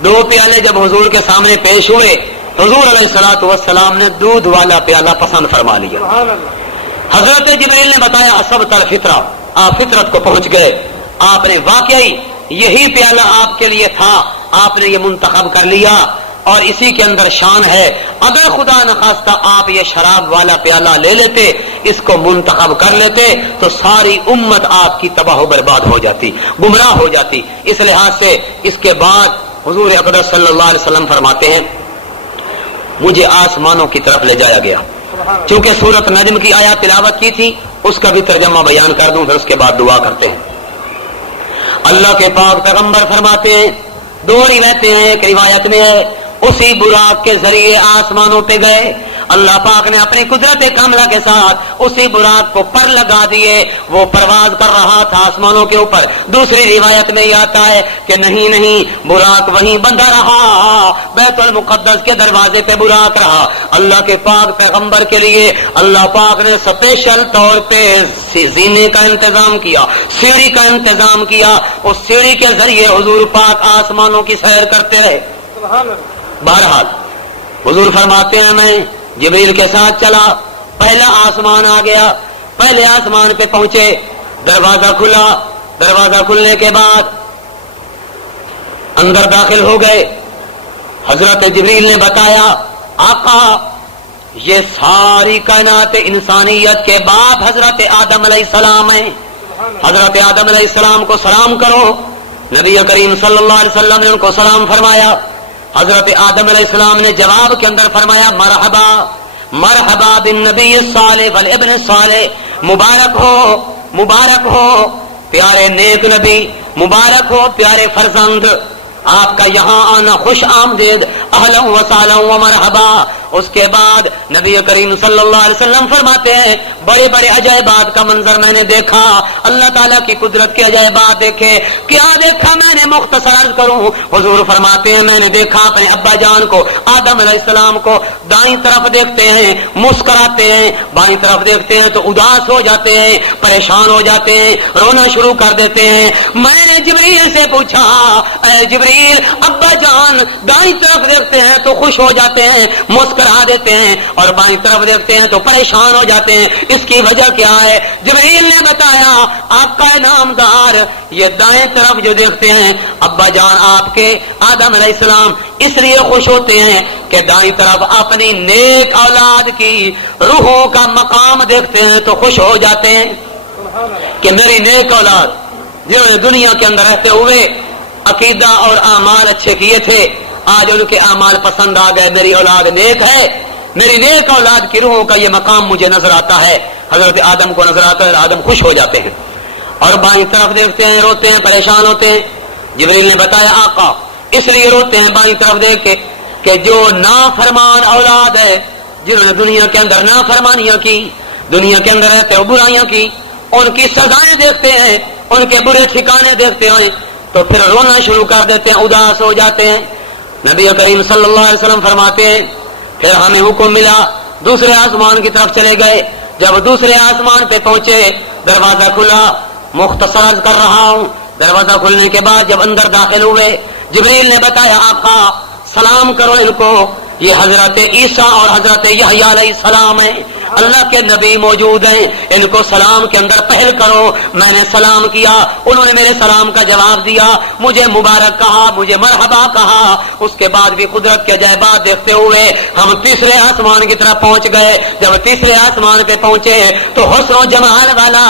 2 پیالے جب حضور کے سامنے پیش ہوئے، حضور علیہ الصلوۃ والسلام نے دودھ والا پیالہ پسند فرما لیا۔ حضرت جبریل نے بتایا اصبت الفطرہ، آپ فطرت کو پہنچ گئے، آپ نے واقعی یہی پیالہ آپ کے لیے تھا، آپ نے یہ منتخب کر لیا اور اسی کے اندر شان ہے۔ اگر خدا نخواستہ آپ یہ شراب والا پیالہ لے لیتے، اس کو منتخب کر لیتے تو ساری امت آپ کی تباہ و برباد ہو جاتی، گمراہ ہو جاتی۔ اس لحاظ سے اس کے بعد حضور اقدس صلی اللہ علیہ وسلم فرماتے ہیں مجھے آسمانوں کی طرف لے جایا گیا، چونکہ سورۃ نجم کی آیات تلاوت کی تھی، اس کا بھی ترجمہ بیان کر دوں، پھر اس کے بعد دعا کرتے ہیں۔ اللہ کے پاک پیغمبر فرماتے ہیں، 2 روایتیں ہیں، ایک روایت میں ہے اسی براق کے ذریعے آسمانوں پہ گئے، اللہ پاک نے اپنی قدرت کاملہ کے ساتھ اسی براق کو پر لگا دیے، وہ پرواز کر رہا تھا آسمانوں کے اوپر۔ دوسری روایت میں یہ آتا ہے کہ نہیں براق وہیں بندھا رہا، بیت المقدس کے دروازے پہ براق رہا۔ اللہ کے پاک پیغمبر کے لیے اللہ پاک نے اسپیشل طور پہ زینے کا انتظام کیا، سیڑھی کا انتظام کیا، اس سیڑھی کے ذریعے حضور پاک آسمانوں کی سیر کرتے رہے۔ بہرحال حضور فرماتے ہیں میں جبریل کے ساتھ چلا، پہلا آسمان آ گیا، پہلے آسمان پہ پہنچے، دروازہ کھلا، دروازہ کھلنے کے بعد اندر داخل ہو گئے۔ حضرت جبریل نے بتایا آقا یہ ساری کائنات انسانیت کے باپ حضرت آدم علیہ السلام ہیں، حضرت آدم علیہ السلام کو سلام کرو، نبی کریم صلی اللہ علیہ وسلم نے ان کو سلام فرمایا. حضرت آدم علیہ السلام نے جواب کے اندر فرمایا مرحبا مرحبا بالنبی الصالح والابن الصالح، مبارک ہو پیارے نیک نبی، مبارک ہو پیارے فرزند، آپ کا یہاں آنا خوش آمدید، اہلا و سہلا و مرحبا. اس کے بعد نبی کریم صلی اللہ علیہ وسلم فرماتے ہیں بڑے بڑے عجائبات کا منظر میں نے دیکھا، اللہ تعالیٰ کی قدرت کے عجائبات دیکھے. کیا دیکھا میں نے مختصر عرض کروں. حضور فرماتے ہیں میں نے دیکھا اپنے ابا جان کو آدم علیہ السلام کو دائیں طرف دیکھتے ہیں مسکراتے ہیں، بائیں طرف دیکھتے ہیں تو اداس ہو جاتے ہیں، پریشان ہو جاتے ہیں، رونا شروع کر دیتے ہیں. میں نے جبریل سے پوچھا اے جبریل، ابا جان دائیں طرف دیکھتے ہیں تو خوش ہو جاتے ہیں مسکرا دیتے ہیں، اور بائیں طرف دیکھتے ہیں تو پریشان ہو جاتے ہیں، اس کی وجہ کیا ہے؟ جبریل نے بتایا آپ کا انعامدار یہ دائیں طرف جو دیکھتے ہیں ابا جان آپ کے آدم علیہ السلام اس لیے خوش ہوتے ہیں کہ دائیں طرف اپنی نیک اولاد کی روحوں کا مقام دیکھتے ہیں تو خوش ہو جاتے ہیں کہ میری نیک اولاد جنہوں نے دنیا کے اندر رہتے ہوئے عقیدہ اور اعمال اچھے کیے تھے، آج ان کے اعمال پسند آ گئے، میری اولاد نیک ہے، میری نیک اولاد کی روحوں کا یہ مقام مجھے نظر آتا ہے. حضرت آدم کو نظر آتا ہے، آدم خوش ہو جاتے ہیں. اور بائیں طرف دیکھتے ہیں روتے ہیں پریشان ہوتے ہیں. جبریل نے بتایا آقا اس لیے روتے ہیں بائیں طرف دیکھ کے کہ جو نافرمان اولاد ہے، جنہوں نے دنیا کے اندر نافرمانیاں کی، دنیا کے اندر رہتے ہوئے برائیاں کی، ان کی سزائیں دیکھتے ہیں، ان کے برے ٹھکانے دیکھتے ہیں تو پھر رونا شروع کر دیتے ہیں، اداس ہو جاتے ہیں. نبی کریم صلی اللہ علیہ وسلم فرماتے ہیں پھر ہمیں حکم ملا دوسرے آسمان کی طرف چلے گئے. جب دوسرے آسمان پہ پہنچے دروازہ کھلا، مختصر کر رہا ہوں. دروازہ کھلنے کے بعد جب اندر داخل ہوئے جبریل نے بتایا آقا سلام کرو ان کو، یہ حضرت عیسیٰ اور حضرت یحییٰ علیہ السلام ہیں، اللہ کے نبی موجود ہیں، ان کو سلام کے اندر پہل کرو. میں نے سلام کیا، انہوں نے میرے سلام کا جواب دیا، مجھے مبارک کہا، مجھے مرحبا کہا. اس کے بعد بھی قدرت کے عجائبات دیکھتے ہوئے ہم تیسرے آسمان کی طرف پہنچ گئے. جب تیسرے آسمان پہ پہنچے تو حسن و جمال والا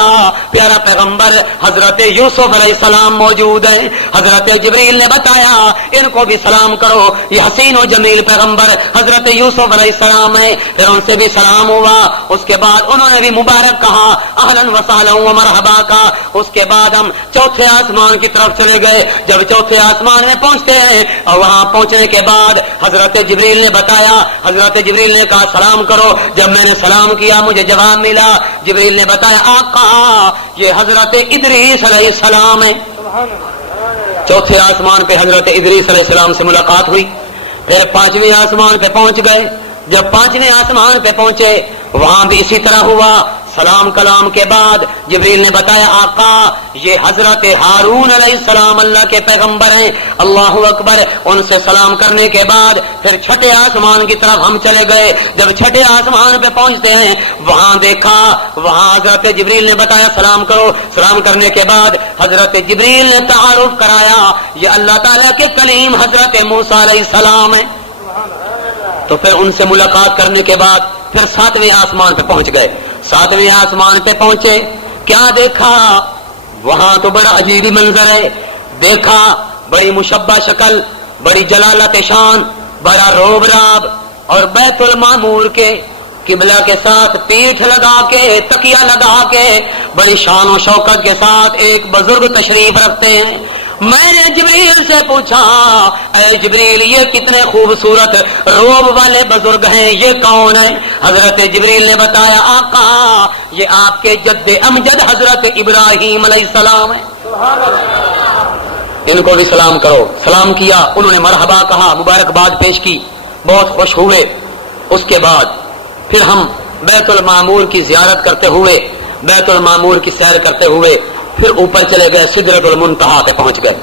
پیارا پیغمبر حضرت یوسف علیہ السلام موجود ہیں. حضرت جبریل نے بتایا ان کو بھی سلام کرو، یہ حسین و جمیل پیغمبر حضرت یوسف علیہ السلام ہے. پھر ان سے بھی سلام ہوا. اس کے بعد انہوں نے بھی مبارک کہا، اہلا و سہلا و مرحبا کا. اس کے بعد ہم چوتھے آسمان کی طرف چلے گئے. جب چوتھے آسمان میں پہنچتے ہیں اور وہاں پہنچنے کے بعد حضرت جبریل نے بتایا، حضرت جبریل نے کہا سلام کرو. جب میں نے سلام کیا مجھے جواب ملا. جبریل نے بتایا آقا یہ حضرت ادریس علیہ السلام ہے. چوتھے آسمان پہ حضرت ادریس علیہ السلام سے ملاقات ہوئی. پھر پانچویں آسمان پہ پہنچ گئے. جب پانچویں آسمان پہ پہنچے وہاں بھی اسی طرح ہوا. سلام کلام کے بعد جبریل نے بتایا آقا یہ حضرت ہارون علیہ السلام اللہ کے پیغمبر ہیں. اللہ اکبر. ان سے سلام کرنے کے بعد پھر چھٹے آسمان کی طرف ہم چلے گئے. جب چھٹے آسمان پہ پہنچتے ہیں وہاں دیکھا، وہاں حضرت جبریل نے بتایا سلام کرو. سلام کرنے کے بعد حضرت جبریل نے تعارف کرایا یہ اللہ تعالیٰ کے کلیم حضرت موسیٰ علیہ السلام ہیں. تو پھر ان سے ملاقات کرنے کے بعد پھر ساتویں آسمان پہ پہنچ گئے. ساتویں آسمان پہ پہنچے کیا دیکھا؟ وہاں تو بڑا عجیب منظر ہے. دیکھا بڑی مشبہ شکل، بڑی جلالت شان، بڑا روب راب، اور بیت المعمور کے قبلہ کے ساتھ پیٹھ لگا کے تکیہ لگا کے بڑی شان و شوکت کے ساتھ ایک بزرگ تشریف رکھتے ہیں. میں نے جبریل سے پوچھا اے جبریل یہ کتنے خوبصورت روب والے بزرگ ہیں، یہ کون ہیں؟ حضرت جبریل نے بتایا آقا یہ آپ کے جد امجد حضرت ابراہیم علیہ السلام ہیں. ان کو بھی سلام کرو. سلام کیا، انہوں نے مرحبا کہا، مبارکباد پیش کی، بہت خوش ہوئے. اس کے بعد پھر ہم بیت المعمور کی زیارت کرتے ہوئے، بیت المعمور کی سیر کرتے ہوئے پھر اوپر چلے گئے، سدرۃ المنتہا پہ پہنچ گئے.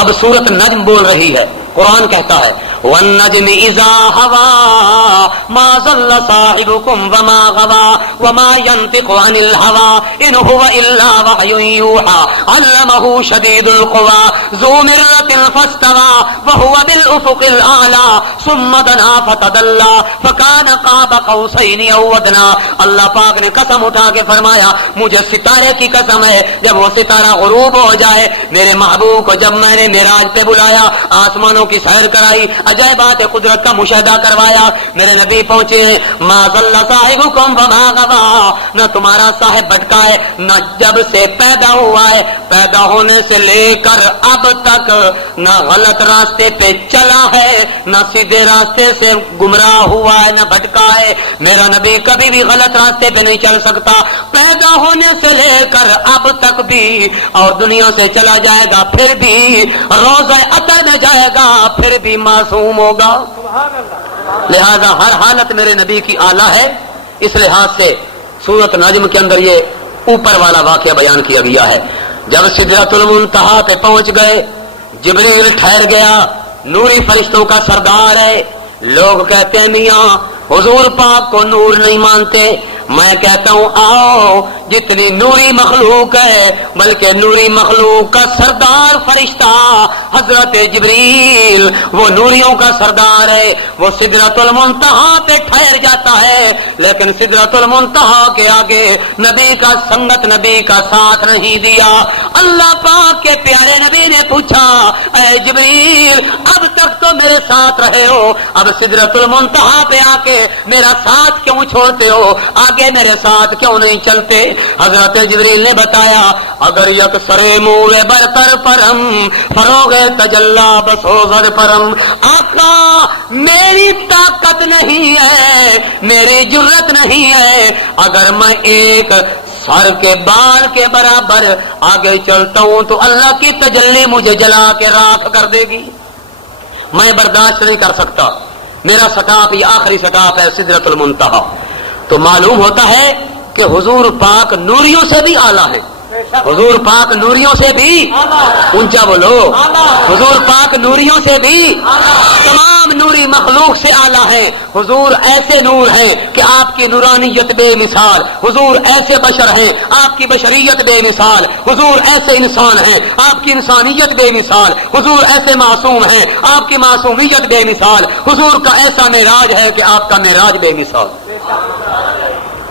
اب سورت نجم بول رہی ہے، قرآن کہتا ہے وَالنَّجْمِ إِذَا هَوَىٰ مَا ضل صاحبكم وما غوى وما ينطق عن الهوى إن هو إلا وحي يوحى علمه شديد القوى ذو مرة فاستوى وهو بالأفق الأعلى ثم دنا فتدلى فكان قاب قوسين أو أدنى. اللہ پاک نے قسم اٹھا کے فرمایا مجھے ستارے کی قسم ہے، جب وہ ستارہ غروب ہو جائے، میرے محبوب کو جب میں نے معراج پہ بلایا، آسمانوں کی سیر کرائی، عجائبات قدرت کا مشاہدہ کروایا، میرے نبی پہنچے ہیں، ما ضل صاحبکم وما غوى، نہ تمہارا صاحب بھٹکا ہے، نہ جب سے پیدا ہوا ہے، پیدا ہونے سے لے کر اب تک نہ غلط راستے پہ چلا ہے، نہ سیدھے راستے سے گمراہ ہوا ہے، نہ بھٹکا ہے. میرا نبی کبھی بھی غلط راستے پہ نہیں چل سکتا، پیدا ہونے سے لے کر اب تک بھی، اور دنیا سے چلا جائے گا پھر بھی، روزہ عطر میں جائے گا پھر بھی معصوم ہوگا. لہذا ہر حالت میرے نبی کی اعلیٰ ہے. اس لحاظ سے سورۃ نجم کے اندر یہ اوپر والا واقعہ بیان کیا گیا ہے. جب سدرۃ المنتہا پہ پہنچ گئے، جبریل ٹھہر گیا، نوری فرشتوں کا سردار ہے. لوگ کہتے ہیں میاں حضور پاک کو نور نہیں مانتے. میں کہتا ہوں آؤ، جتنی نوری مخلوق ہے بلکہ نوری مخلوق کا سردار فرشتہ حضرت جبریل وہ نوریوں کا سردار ہے. وہ سدرۃ المنتہا پہ ٹھہر جاتا ہے، لیکن سدرۃ المنتہا کے آگے نبی کا سنگت، نبی کا ساتھ نہیں دیا. اللہ پاک کے پیارے نبی نے پوچھا اے جبریل اب تک تو میرے ساتھ رہے ہو، اب سدرۃ المنتہا پہ آ کے میرا ساتھ کیوں چھوڑتے ہو، آگے میرے ساتھ کیوں نہیں چلتے؟ حضرت جبریل نے بتایا اگر یک سرے موے برتر پرم فروغ تجلا بسوزر پرم. آقا میری طاقت نہیں ہے، میری جرت نہیں ہے، اگر میں ایک سر کے بال کے برابر آگے چلتا ہوں تو اللہ کی تجلی مجھے جلا کے راکھ کر دے گی. میں برداشت نہیں کر سکتا. میرا سٹاپ یہ آخری سٹاپ ہے سدرۃ المنتہا. تو معلوم ہوتا ہے کہ حضور پاک نوریوں سے بھی اعلیٰ ہے. حضور پاک نوریوں سے بھی اونچا بولو، حضور پاک نوریوں سے بھی تمام نوری مخلوق سے اعلیٰ ہے. حضور ایسے نور ہیں کہ آپ کی نورانیت بے مثال، حضور ایسے بشر ہیں آپ کی بشریت بے مثال، حضور ایسے انسان ہیں آپ کی انسانیت بے مثال، حضور ایسے معصوم ہیں آپ کی معصومیت بے مثال، حضور کا ایسا معراج ہے کہ آپ کا معراج بے مثال.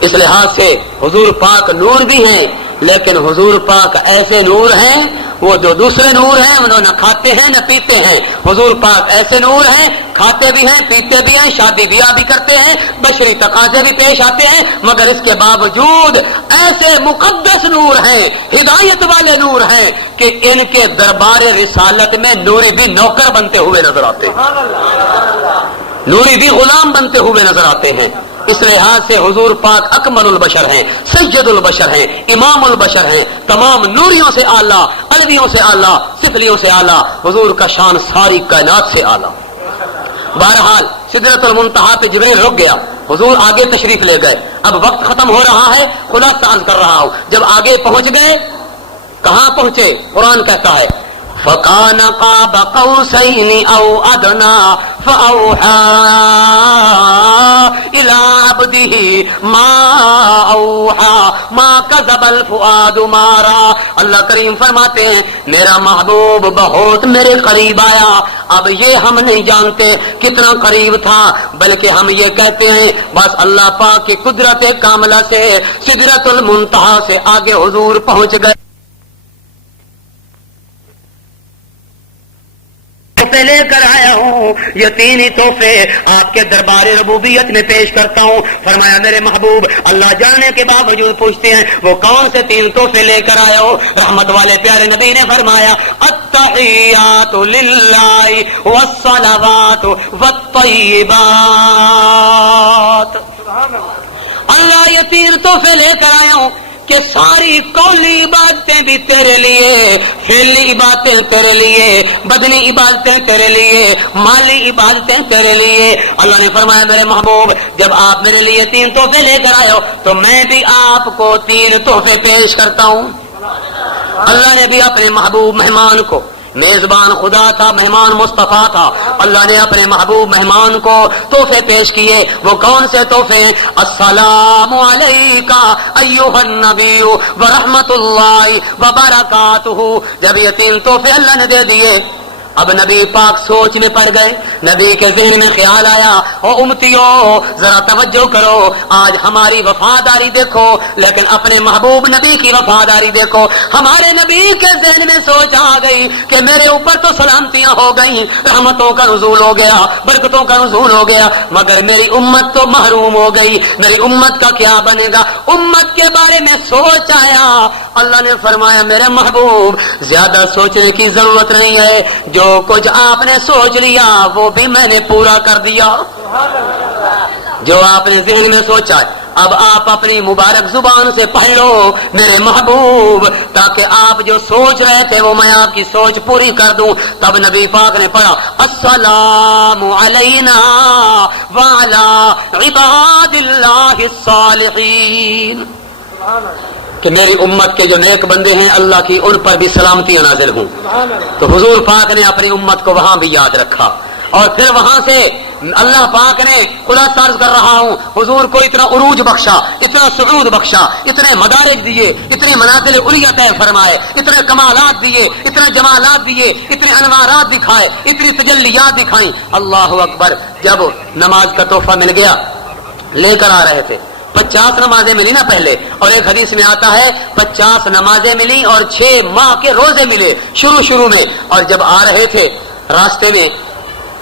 اس لحاظ سے حضور پاک نور بھی ہیں، لیکن حضور پاک ایسے نور ہیں وہ جو دوسرے نور ہیں انہوں نہ کھاتے ہیں نہ پیتے ہیں. حضور پاک ایسے نور ہیں کھاتے بھی ہیں پیتے بھی ہیں، شادی بیاہ بھی کرتے ہیں، بشری تقاضے بھی پیش آتے ہیں، مگر اس کے باوجود ایسے مقدس نور ہیں، ہدایت والے نور ہیں کہ ان کے دربار رسالت میں نوری بھی نوکر بنتے ہوئے نظر آتے ہیں، نوری بھی غلام بنتے ہوئے نظر آتے ہیں. اس لحاظ سے حضور پاک اکمل البشر ہیں، سید البشر ہیں، امام البشر ہیں، تمام نوریوں سے اعلیٰ، علویوں سے اعلیٰ، سفلیوں سے اعلیٰ. حضور کا شان ساری کائنات سے اعلیٰ. بہرحال سدرۃ المنتہا پہ جبریل رک گیا، حضور آگے تشریف لے گئے. اب وقت ختم ہو رہا ہے، خلاصہ عرض کر رہا ہوں. جب آگے پہنچ گئے، کہاں پہنچے؟ قرآن کہتا ہے فَكَانَ قَابَ قَوْسَيْنِ أَوْ أَدْنَىٰ فَأَوْحَىٰ إِلَىٰ عَبْدِهِ مَا أَوْحَىٰ مَا كَذَبَ الْفُؤَادُ مَا رَأَىٰ. اللہ کریم فرماتے ہیں میرا محبوب بہت میرے قریب آیا. اب یہ ہم نہیں جانتے کتنا قریب تھا، بلکہ ہم یہ کہتے ہیں بس اللہ پاک کی قدرت کاملہ سے سدرۃ المنتہا سے آگے حضور پہنچ گئے. لے کر آیا ہوں یہ تین ہی تحفے آپ کے دربار ربوبیت میں پیش کرتا ہوں. فرمایا میرے محبوب اللہ جانے کے باوجود پوچھتے ہیں وہ کون سے تین تحفے لے کر آئے ہو؟ رحمت والے پیارے نبی نے فرمایا التحیات للہ والصلوات والطیبات. اللہ یہ تین تحفے لے کر آیا ہوں کہ ساری قولی عبادتیں بھی تیرے لیے، فعلی عبادتیں تیرے لیے، بدنی عبادتیں تیرے لیے، مالی عبادتیں تیرے لیے. اللہ نے فرمایا میرے محبوب جب آپ میرے لیے تین تحفے لے کر آئے ہو تو میں بھی آپ کو تین تحفے پیش کرتا ہوں. اللہ نے بھی اپنے محبوب مہمان کو میزبان خدا تھا، مہمان مصطفیٰ تھا. اللہ نے اپنے محبوب مہمان کو تحفے پیش کیے. وہ کون سے تحفے؟ السلام علیکا ایھا النبی ورحمۃ اللہ وبرکاتہ. جب یہ 3 تحفے اللہ نے دے دیے، اب نبی پاک سوچ میں پڑ گئے. نبی کے ذہن میں خیال آیا، او امتیو ذرا توجہ کرو، آج ہماری وفاداری دیکھو لیکن اپنے محبوب نبی کی وفاداری دیکھو. ہمارے نبی کے ذہن میں سوچ آ گئی کہ میرے اوپر تو سلامتیاں ہو گئی، رحمتوں کا نزول ہو گیا، برکتوں کا نزول ہو گیا، مگر میری امت تو محروم ہو گئی. میری امت کا کیا بنے گا؟ امت کے بارے میں سوچ آیا. اللہ نے فرمایا میرے محبوب زیادہ سوچنے کی ضرورت نہیں ہے، جو کچھ آپ نے سوچ لیا وہ بھی میں نے پورا کر دیا. جو آپ نے ذہن میں سوچا اب آپ اپنی مبارک زبان سے پڑھ لو میرے محبوب، تاکہ آپ جو سوچ رہے تھے وہ میں آپ کی سوچ پوری کر دوں. تب نبی پاک نے پڑھا السلام علینا وعلی عباد اللہ الصالحین، کہ میری امت کے جو نیک بندے ہیں اللہ کی ان پر بھی سلامتیاں نازل ہوں. تو حضور پاک نے اپنی امت کو وہاں بھی یاد رکھا، اور پھر وہاں سے اللہ پاک نے خلاصہ عرض کر رہا ہوں، حضور کو اتنا عروج بخشا، اتنا صعود بخشا، اتنے مدارج دیے، اتنے منازل علیہ طے فرمائے، اتنے کمالات دیے، اتنے جمالات دیے، اتنے انوارات دکھائے، اتنی تجلیات دکھائیں. اللہ اکبر. جب نماز کا تحفہ مل گیا، لے کر آ رہے تھے. 50 نمازیں ملی نا پہلے، اور ایک حدیث میں آتا ہے 50 نمازیں ملی اور 6 ماہ کے روزے ملے شروع میں. اور جب آ رہے تھے راستے میں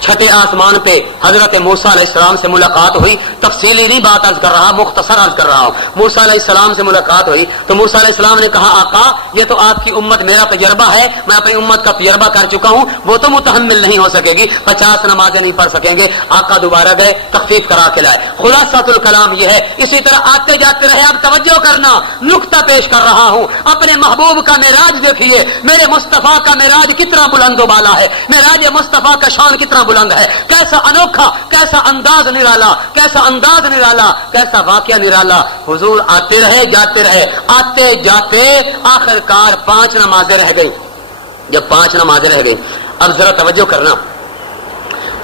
چھٹے آسمان پہ حضرت موسیٰ علیہ السلام سے ملاقات ہوئی. تفصیلی نہیں بات عرض کر رہا، مختصر عرض کر رہا ہوں. موسیٰ علیہ السلام سے ملاقات ہوئی تو موسیٰ علیہ السلام نے کہا آقا یہ تو آپ کی امت میرا تجربہ ہے، میں اپنی امت کا تجربہ کر چکا ہوں، وہ تو متحمل نہیں ہو سکے گی، 50 نمازیں نہیں پڑھ سکیں گے. آقا دوبارہ گئے، تخفیف کرا کے لائے. خلاصۃ الکلام یہ ہے. اسی طرح آتے جاتے رہے. اب توجہ کرنا، نقطہ پیش کر رہا ہوں. اپنے محبوب کا معراج دیکھیے، میرے مصطفیٰ کا معراج کتنا بلند و بالا ہے، معراج مصطفیٰ کا شان کتنا بلند ہے، کیسا انوکھا، کیسا انداز نرالا، کیسا انداز نرالا، کیسا واقعہ نرالا. حضور آتے رہے جاتے رہے، آتے جاتے آخر کار 5 نمازیں رہ گئی. جب 5 نمازیں رہ گئی، اب ذرا توجہ کرنا.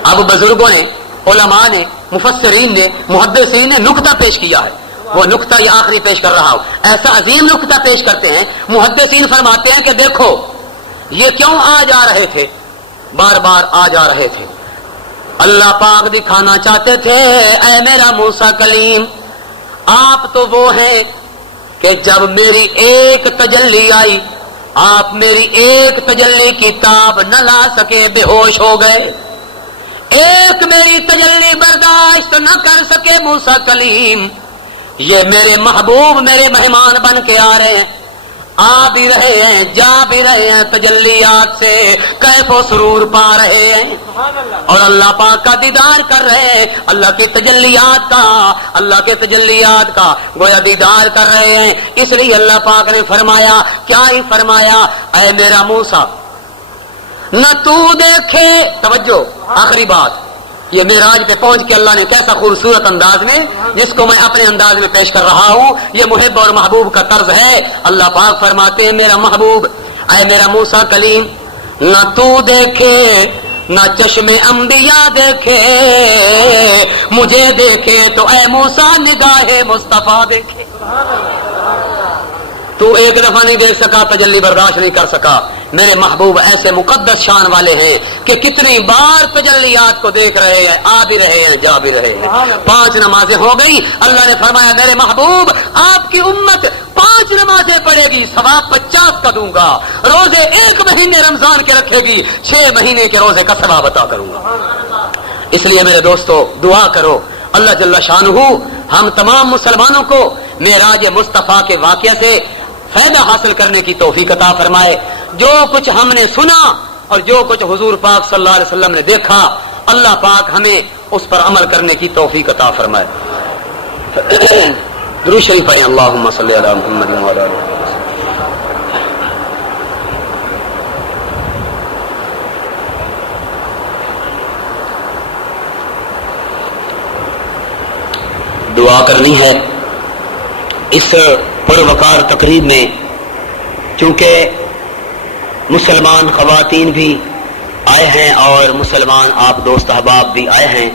اب بزرگوں نے، علماء نے، مفسرین نے، محدثین نے نقطہ پیش کیا ہے. وہ نقطہ یہ آخری پیش کر رہا ہوں. ایسا عظیم نقطہ پیش کرتے ہیں. محدثین فرماتے ہیں کہ دیکھو یہ کیوں آ جا رہے تھے، بار بار آ جا رہے تھے. اللہ پاک دکھانا چاہتے تھے اے میرا موسیٰ کلیم، آپ تو وہ ہیں کہ جب میری ایک تجلی آئی آپ میری ایک تجلی کی تاب نہ لا سکے، بے ہوش ہو گئے. ایک میری تجلی برداشت نہ کر سکے موسیٰ کلیم. یہ میرے محبوب میرے مہمان بن کے آ رہے ہیں، آ بھی رہے ہیں، جا بھی رہے ہیں، تجلیات سے کیف و سرور پا رہے ہیں اور اللہ پاک کا دیدار کر رہے ہیں. اللہ کے تجلیات کا گویا دیدار کر رہے ہیں. اس لیے اللہ پاک نے فرمایا، کیا ہی فرمایا، اے میرا موسیٰ نہ تو دیکھے. توجہ، آخری بات، یہ معراج پہ پہنچ کے اللہ نے کیسا خوبصورت انداز میں، جس کو میں اپنے انداز میں پیش کر رہا ہوں، یہ محب اور محبوب کا طرز ہے. اللہ پاک فرماتے ہیں میرا محبوب اے میرا موسیٰ کلیم، نہ تو دیکھے نہ چشم انبیاء دیکھے، مجھے دیکھے تو اے موسیٰ نگاہ مصطفیٰ دیکھے. تو ایک دفعہ نہیں دیکھ سکا، تجلی برداشت نہیں کر سکا. میرے محبوب ایسے مقدس شان والے ہیں کہ کتنی بار تجلیات کو دیکھ رہے ہیں، آ بھی رہے ہیں، جا بھی رہے ہیں. 5 نمازیں ہو گئی. اللہ نے فرمایا میرے محبوب آپ کی امت 5 نمازیں پڑھے گی، ثواب 50 کا دوں گا. روزے 1 مہینے رمضان کے رکھے گی، 6 مہینے کے روزے کا ثواب عطا کروں گا. اس لیے میرے دوستو دعا کرو اللہ جل شانہ ہم تمام مسلمانوں کو معراج مصطفیٰ کے واقعے سے فائدہ حاصل کرنے کی توفیق عطا فرمائے. جو کچھ ہم نے سنا اور جو کچھ حضور پاک صلی اللہ علیہ وسلم نے دیکھا، اللہ پاک ہمیں اس پر عمل کرنے کی توفیق عطا فرمائے. درود شریف پڑھیں، اللہم صلی علی محمد وعلی آلہ محمد. دعا کرنی ہے اس پروقار تقریب میں، چونکہ مسلمان خواتین بھی آئے ہیں اور مسلمان آپ دوست احباب بھی آئے ہیں.